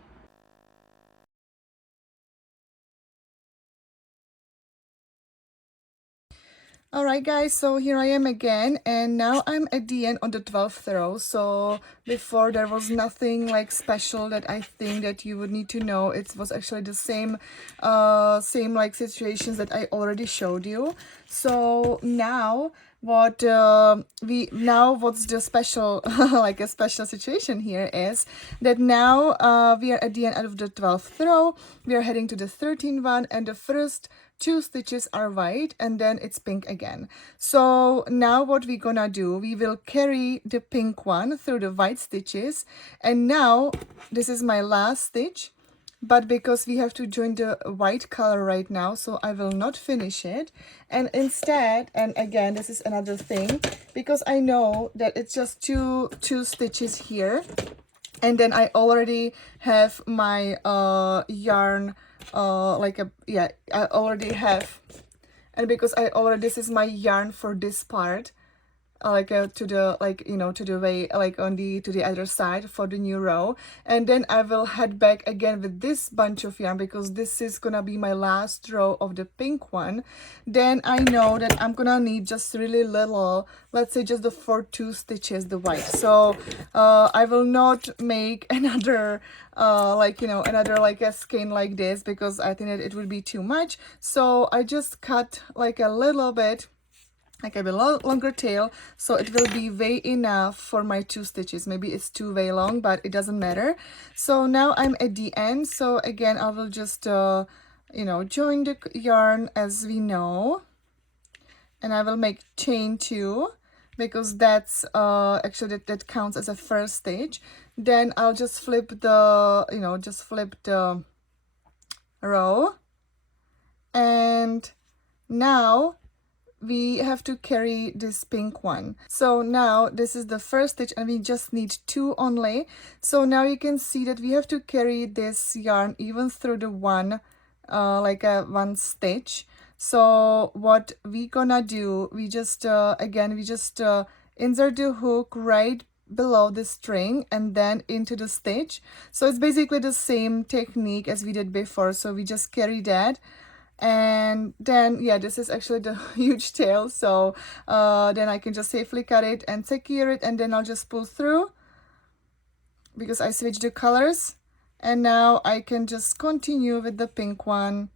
Alright guys, so here I am again, and now I'm at the end on the 12th row. So before, there was nothing like special that I think that you would need to know. It was actually the same like situations that I already showed you. So now what's the special like a special situation here is that now we are at the end of the 12th row. We are heading to the 13th one, and the first two stitches are white, and then it's pink again. So now what we're gonna do, we will carry the pink one through the white stitches, and now this is my last stitch. But because we have to join the white color right now, so I will not finish it. And instead, and again, this is another thing, because I know that it's just two stitches here, and then I already have my yarn like a, yeah, I already have, and because I already, this is my yarn for this part, like to the, like, you know, to the way, like on the to the other side for the new row. And then I will head back again with this bunch of yarn, because this is gonna be my last row of the pink one. Then I know that I'm gonna need just really little, let's say just the for two stitches, the white. So I will not make another like, you know, another like a skein like this, because I think that it would be too much. So I just cut like a little bit, like a bit longer tail, so it will be way enough for my two stitches. Maybe it's too way long, but it doesn't matter. So now I'm at the end. So again, I will just join the yarn as we know, and I will make chain 2 because that's actually that counts as a first stitch. Then I'll just flip the row, and now we have to carry this pink one. So now this is the first stitch and we just need 2 only. So now you can see that we have to carry this yarn even through the one one stitch. So what we gonna do, we just insert the hook right below the string and then into the stitch. So it's basically the same technique as we did before, so we just carry that. And then yeah, this is actually the huge tail, so then I can just safely cut it and secure it, and then I'll just pull through because I switched the colors. And now I can just continue with the pink one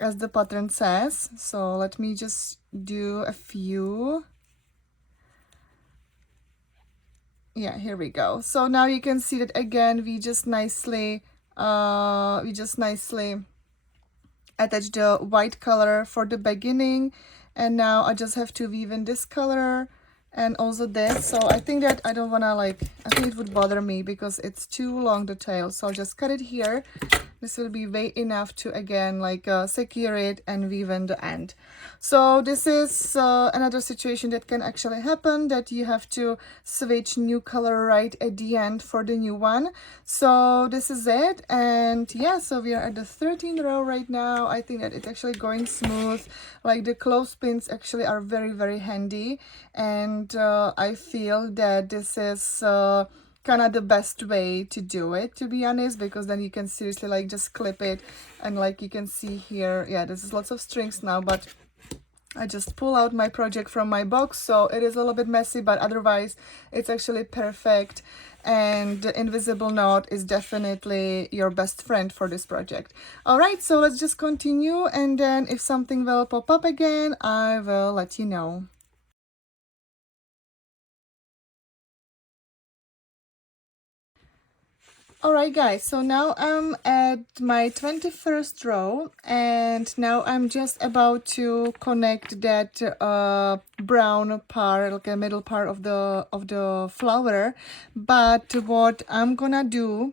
as the pattern says. So let me just do a few. Yeah, here we go. So now you can see that again we just nicely attach the white color for the beginning, and now I just have to weave in this color and also this. So I think that I don't want to I think it would bother me because it's too long, the tail, so I'll just cut it here. This will be way enough to again secure it and weave in the end. So this is another situation that can actually happen, that you have to switch new color right at the end for the new one. So this is it, and yeah, so we are at the 13th row right now. I think that it's actually going smooth. Like the clothespins actually are very, very handy, and I feel that this is kind of the best way to do it, to be honest, because then you can seriously just clip it, and you can see here, yeah, this is lots of strings now, but I just pull out my project from my box, so it is a little bit messy, but otherwise it's actually perfect. And the invisible knot is definitely your best friend for this project. All right, so let's just continue, and then if something will pop up again, I will let you know. Alright guys, so now I'm at my 21st row, and now I'm just about to connect that brown part, like a middle part of the flower. But what I'm gonna do,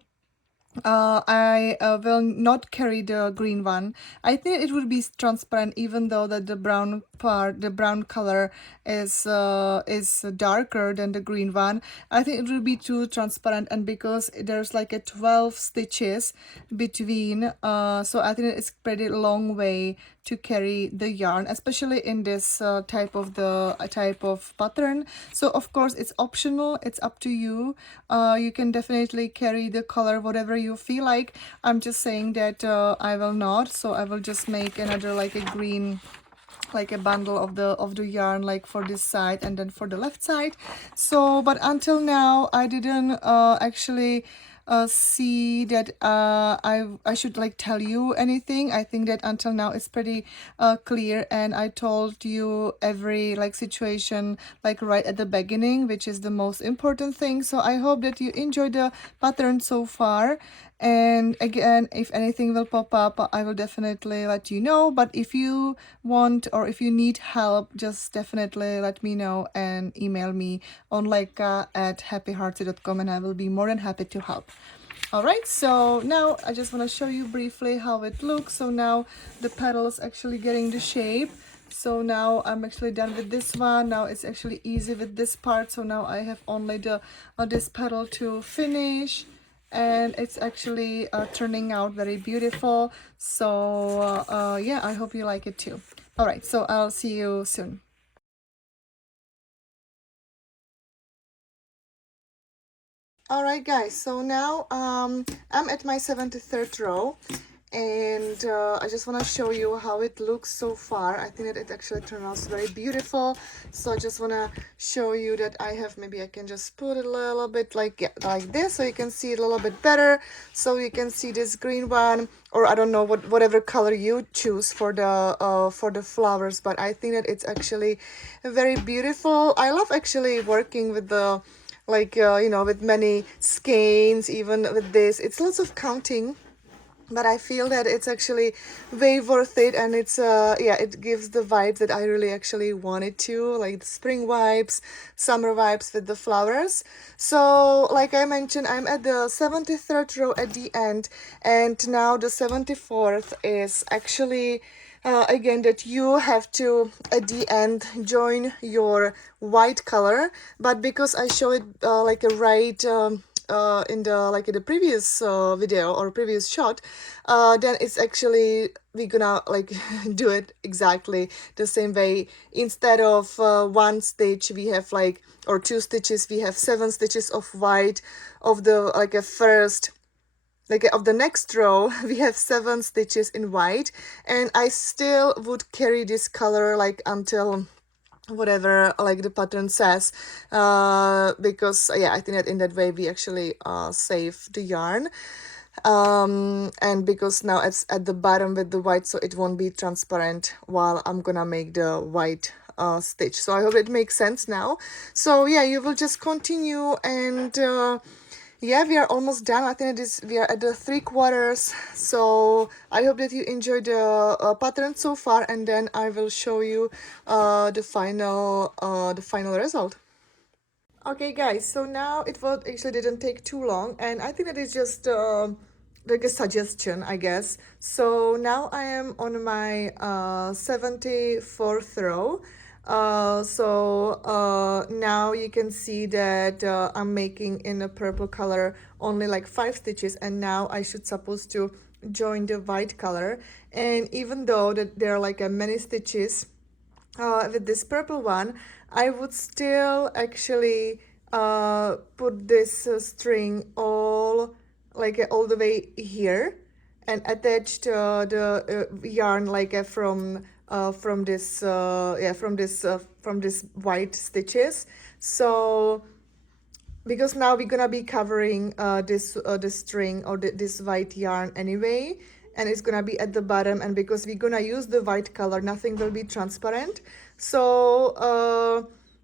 I will not carry the green one. I think it would be transparent, even though that the brown part, the brown color is darker than the green one. I think it will be too transparent, and because there's like a 12 stitches between, so I think it's pretty long way to carry the yarn, especially in this type of pattern. So of course it's optional, it's up to you. You can definitely carry the color whatever you feel like. I'm just saying that I will not, so I will just make another like a green, like a bundle of the yarn, like for this side and then for the left side. So but until now I didn't actually see that I should tell you anything. I think that until now it's pretty clear, and I told you every situation right at the beginning, which is the most important thing. So I hope that you enjoyed the pattern so far, and again, if anything will pop up, I will definitely let you know. But if you want or if you need help, just definitely let me know and email me on leica@happyheartsy.com, and I will be more than happy to help. Alright, so now I just want to show you briefly how it looks. So now the petal is actually getting the shape. So now I'm actually done with this one. Now it's actually easy with this part. So now I have only this petal to finish, and it's actually turning out very beautiful. So yeah, I hope you like it too. All right, so I'll see you soon. All right guys, so now I'm at my 73rd row, and I just want to show you how it looks so far. I think that it actually turned out very beautiful. So I just want to show you that I have, maybe I can just put it a little bit like this, so you can see it a little bit better. So you can see this green one, or I don't know, whatever color you choose for the flowers, but I think that it's actually very beautiful. I love actually working with the with many skeins. Even with this, it's lots of counting, but I feel that it's actually way worth it, and it's yeah, it gives the vibes that I really actually wanted to, like the spring vibes, summer vibes with the flowers. So like I mentioned, I'm at the 73rd row at the end, and now the 74th is actually again that you have to at the end join your white color, but because I show it like a right in the like in the previous video or previous shot, then it's actually we're gonna like do it exactly the same way. Instead of one stitch we have like, or two stitches, we have 7 stitches of white of the like a first, like of the next row we have 7 stitches in white, and I still would carry this color like until whatever like the pattern says, because yeah, I think that in that way we actually save the yarn, and because now it's at the bottom with the white, so it won't be transparent while I'm gonna make the white stitch. So I hope it makes sense now. So yeah, you will just continue, and yeah, we are almost done. I think it is, we are at the 3/4. So I hope that you enjoyed the pattern so far, and then I will show you the final result. Okay, guys, so now it was actually didn't take too long, and I think that is just like a suggestion, I guess. So now I am on my 74th row. Now you can see that I'm making in a purple color only like 5 stitches, and now I should supposed to join the white color. And even though that there are like many stitches with this purple one, I would still actually put this string all the way here and attach the yarn like from this white stitches. So because now we're gonna be covering this string or this white yarn anyway, and it's gonna be at the bottom, and because we're gonna use the white color, nothing will be transparent. So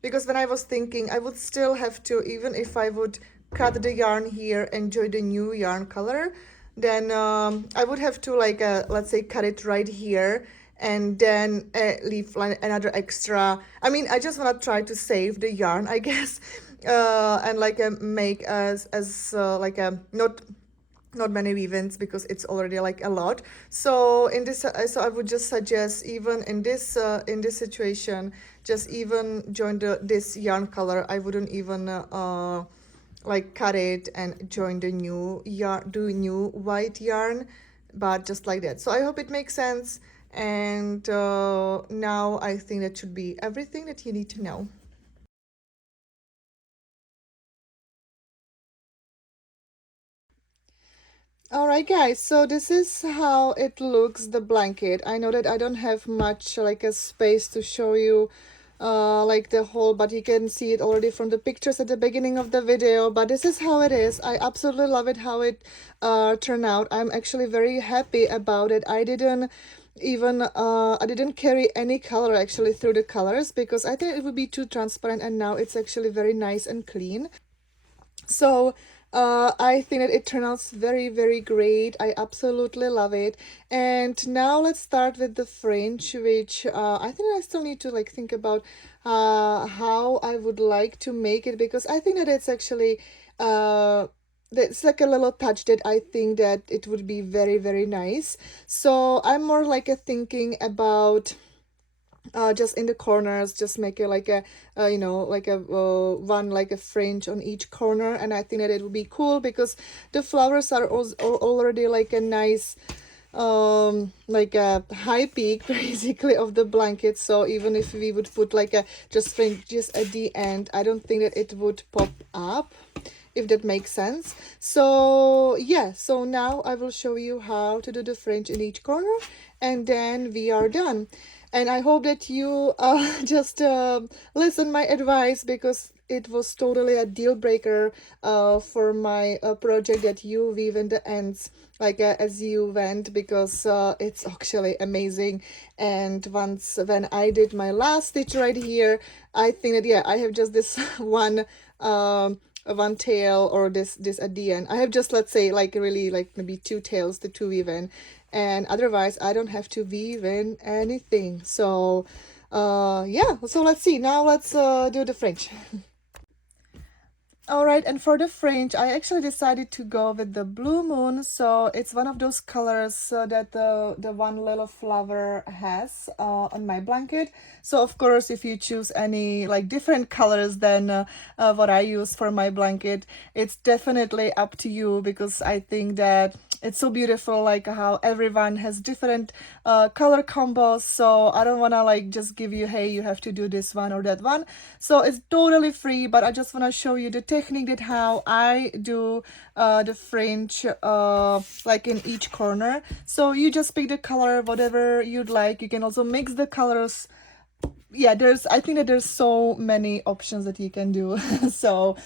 because when I was thinking I would still have to, even if I would cut the yarn here and join the new yarn color, then I would have to like let's say cut it right here, and then leave like another extra. I mean, I just want to try to save the yarn, I guess, and like make as like a not many weave-ins, because it's already like a lot. So in this so I would just suggest, even in this situation, just even join this yarn color. I wouldn't even like cut it and join the new yarn, do new white yarn, but just like that. So I hope it makes sense, and now I think that should be everything that you need to know. All right, guys, so this is how it looks, the blanket. I know that I don't have much like a space to show you like the whole, but you can see it already from the pictures at the beginning of the video. But this is how it is. I absolutely love it how it turned out. I'm actually very happy about it. I didn't carry any color actually through the colors, because I think it would be too transparent, and now it's actually very nice and clean. So I think that it turned out very, very great. I absolutely love it. And now let's start with the fringe, which I think I still need to like think about how I would like to make it, because I think that it's actually it's like a little touch that I think that it would be very, very nice. So I'm more like a thinking about just in the corners, just make it like a like a one like a fringe on each corner, and I think that it would be cool because the flowers are already like a nice like a high peak basically of the blanket. So even if we would put like a just fringe just at the end, I don't think that it would pop up, if that makes sense. So yeah, so now I will show you how to do the fringe in each corner, and then we are done. And I hope that you just listen my advice, because it was totally a deal breaker for my project, that you weave in the ends like as you went, because it's actually amazing. And once when I did my last stitch right here, I think that yeah, I have just this one one tail or this at the end. I have just, let's say, like really like maybe two tails to weave in, and otherwise I don't have to weave in anything. So yeah, so let's see. Now let's do the fringe. All right, and for the fringe, I actually decided to go with the blue moon. So it's one of those colors that the one little flower has on my blanket. So of course, if you choose any like different colors than what I use for my blanket, it's definitely up to you, because I think that it's so beautiful, like how everyone has different color combos. So I don't want to like just give you, hey, you have to do this one or that one. So it's totally free, but I just want to show you the technique that how I do the fringe like in each corner. So you just pick the color whatever you'd like. You can also mix the colors. Yeah, I think that there's so many options that you can do. So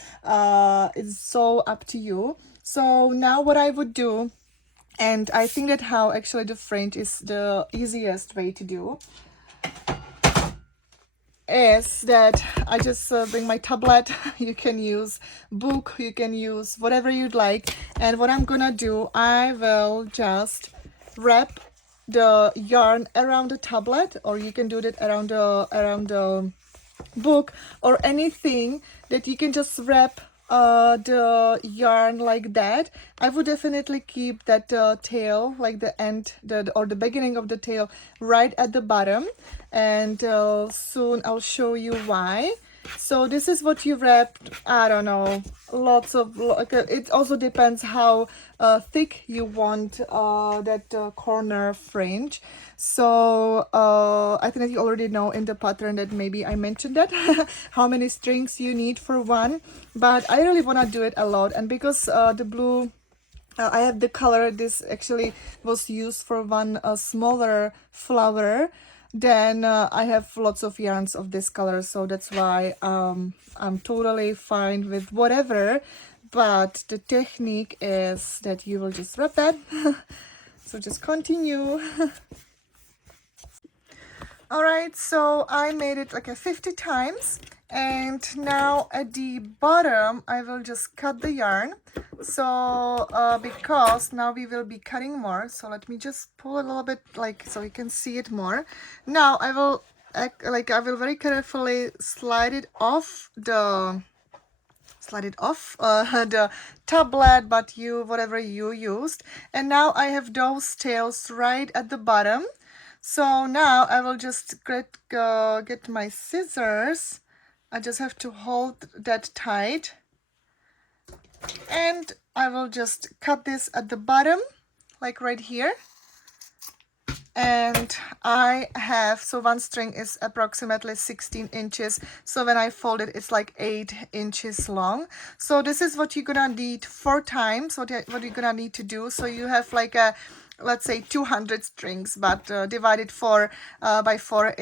it's so up to you. So now what I would do, and I think that how actually the fringe is the easiest way to do, is that I just bring my tablet. You can use book, you can use whatever you'd like. And what I'm gonna do, I will just wrap the yarn around the tablet, or you can do that around the book, or anything that you can just wrap the yarn like that. I would definitely keep that tail, like the end or the beginning of the tail, right at the bottom, and soon I'll show you why. So this is what you wrapped. I don't know, lots of it also depends how thick you want that corner fringe. So I think that you already know in the pattern that maybe I mentioned that how many strings you need for one, but I really want to do it a lot. And because the blue, I have the color, this actually was used for one smaller flower, then I have lots of yarns of this color, so that's why I'm totally fine with whatever. But the technique is that you will just wrap that. So just continue. All right, so I made it like a 50 times, and now at the bottom I will just cut the yarn. So because now we will be cutting more, so let me just pull a little bit, like, so you can see it more. Now I will I will very carefully slide it off the the tablet, but whatever you used. And now I have those tails right at the bottom. So now I will just get my scissors. I just have to hold that tight, and I will just cut this at the bottom, like right here. And I have, so one string is approximately 16 inches, so when I fold it, it's like 8 inches long. So this is what you're gonna need 4 times, what you're gonna need to do. So you have like a, let's say 200 strings, but divided by 4,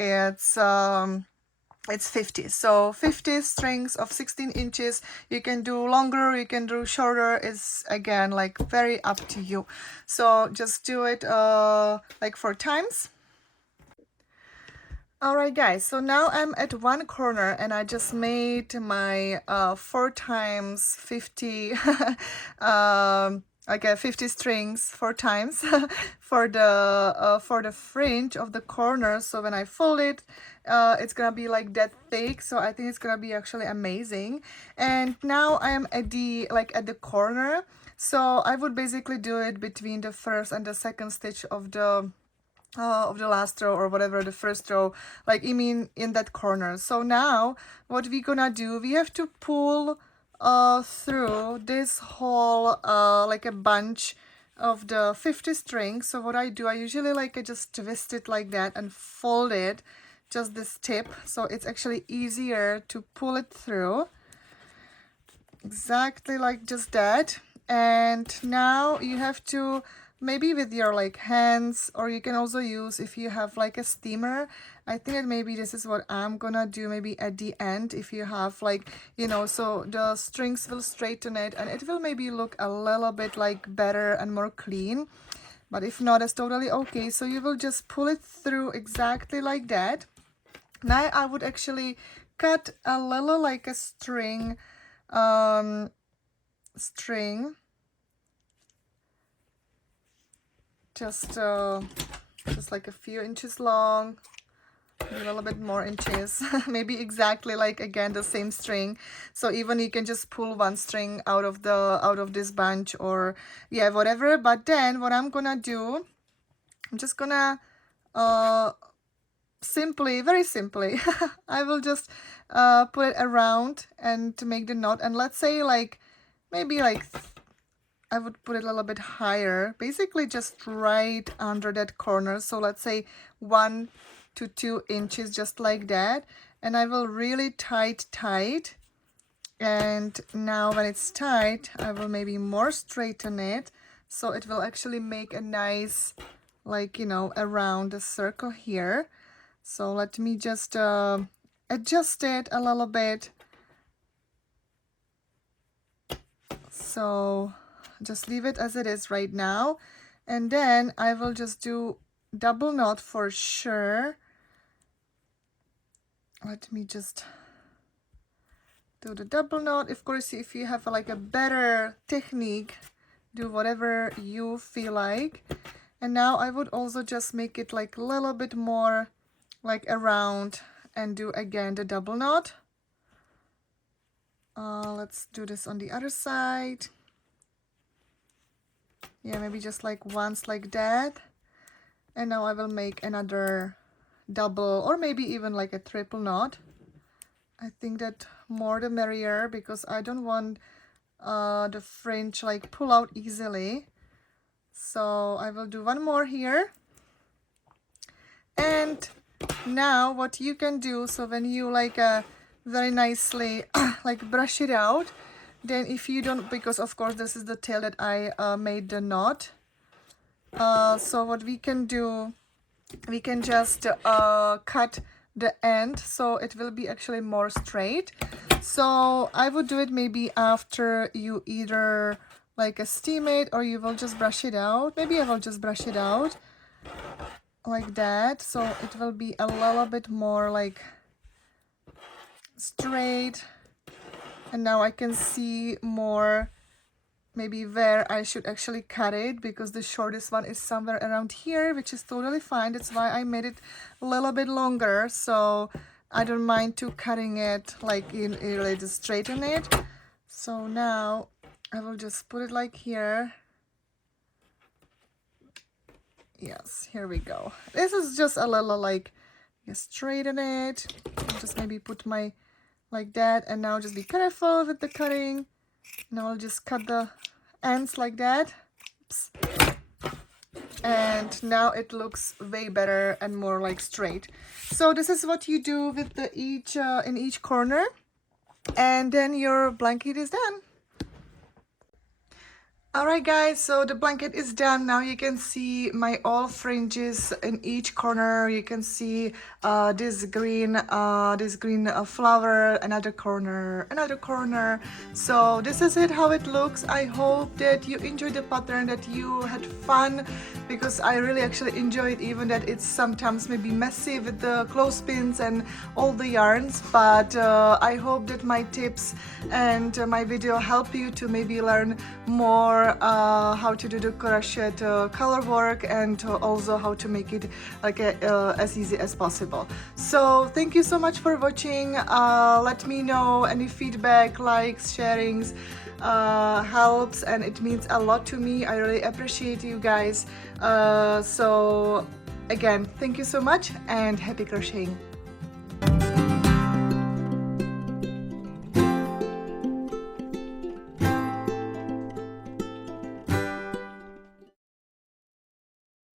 it's 50. So 50 strings of 16 inches. You can do longer, you can do shorter. It's again like very up to you. So just do it like 4 times. All right, guys, so now I'm at one corner, and I just made my 4 times 50 like 50 strings 4 times for the fringe of the corner. So when I fold it, it's gonna be like that thick, so I think it's gonna be actually amazing. And now I am at the corner, so I would basically do it between the first and the second stitch of the last row, or whatever, the first row, like I mean in that corner. So now what we gonna do, we have to pull through this whole like a bunch of the 50 strings. So what I do, I usually I just twist it like that and fold it, just this tip, so it's actually easier to pull it through, exactly like just that. And now you have to, maybe with your hands, or you can also use, if you have a steamer. I think that maybe this is what I'm gonna do, maybe at the end, if you have so the strings will straighten it, and it will maybe look a little bit better and more clean. But if not, it's totally okay. So you will just pull it through exactly like that. Now I would actually cut a little a string string, just like a few inches long, a little bit more inches, maybe exactly like again the same string. So even you can just pull one string out of this bunch, or yeah, whatever. But then what I'm gonna do, I'm just gonna very simply I will just put it around and to make the knot. And let's say like maybe like I would put it a little bit higher, basically just right under that corner. So let's say 1 to 2 inches, just like that. And I will really tight. And now when it's tight, I will maybe more straighten it. So it will actually make a nice, like, you know, around the circle here. So let me just adjust it a little bit. So just leave it as it is right now. And then I will just do double knot for sure. Let me just do the double knot. Of course, if you have like a better technique, do whatever you feel like. And now I would also just make it like a little bit more like around and do again the double knot. Let's do this on the other side. Yeah, maybe just like once like that. And now I will make another double, or maybe even like a triple knot. I think that more the merrier, because I don't want the fringe like pull out easily. So I will do one more here. And now what you can do, so when you like very nicely like brush it out, then if you don't, because of course this is the tail that I made the knot, so what we can do, we can just cut the end so it will be actually more straight. So I would do it maybe after you either like steam it, or you will just brush it out. Maybe I will just brush it out like that, so it will be a little bit more like straight. And now I can see more maybe where I should actually cut it, because the shortest one is somewhere around here, which is totally fine. That's why I made it a little bit longer, so I don't mind to cutting it like in really to straighten it. So now I will just put it like here. Yes, here we go. This is just a little like, straighten it. Just maybe put my like that, and now just be careful with the cutting. Now I'll just cut the ends like that. Oops. And now it looks way better and more like straight. So this is what you do with the in each corner, and then your blanket is done. Alright guys, so the blanket is done. Now you can see my all fringes in each corner. You can see this green flower, another corner. So this is it, how it looks. I hope that you enjoyed the pattern, that you had fun, because I really actually enjoy it, even that it's sometimes maybe messy with the clothespins and all the yarns. But I hope that my tips and my video help you to maybe learn more how to do the crochet color work, and also how to make it like as easy as possible. So thank you so much for watching. Let me know any feedback, likes, sharings, helps, and it means a lot to me. I really appreciate you guys. So again, thank you so much, and happy crocheting.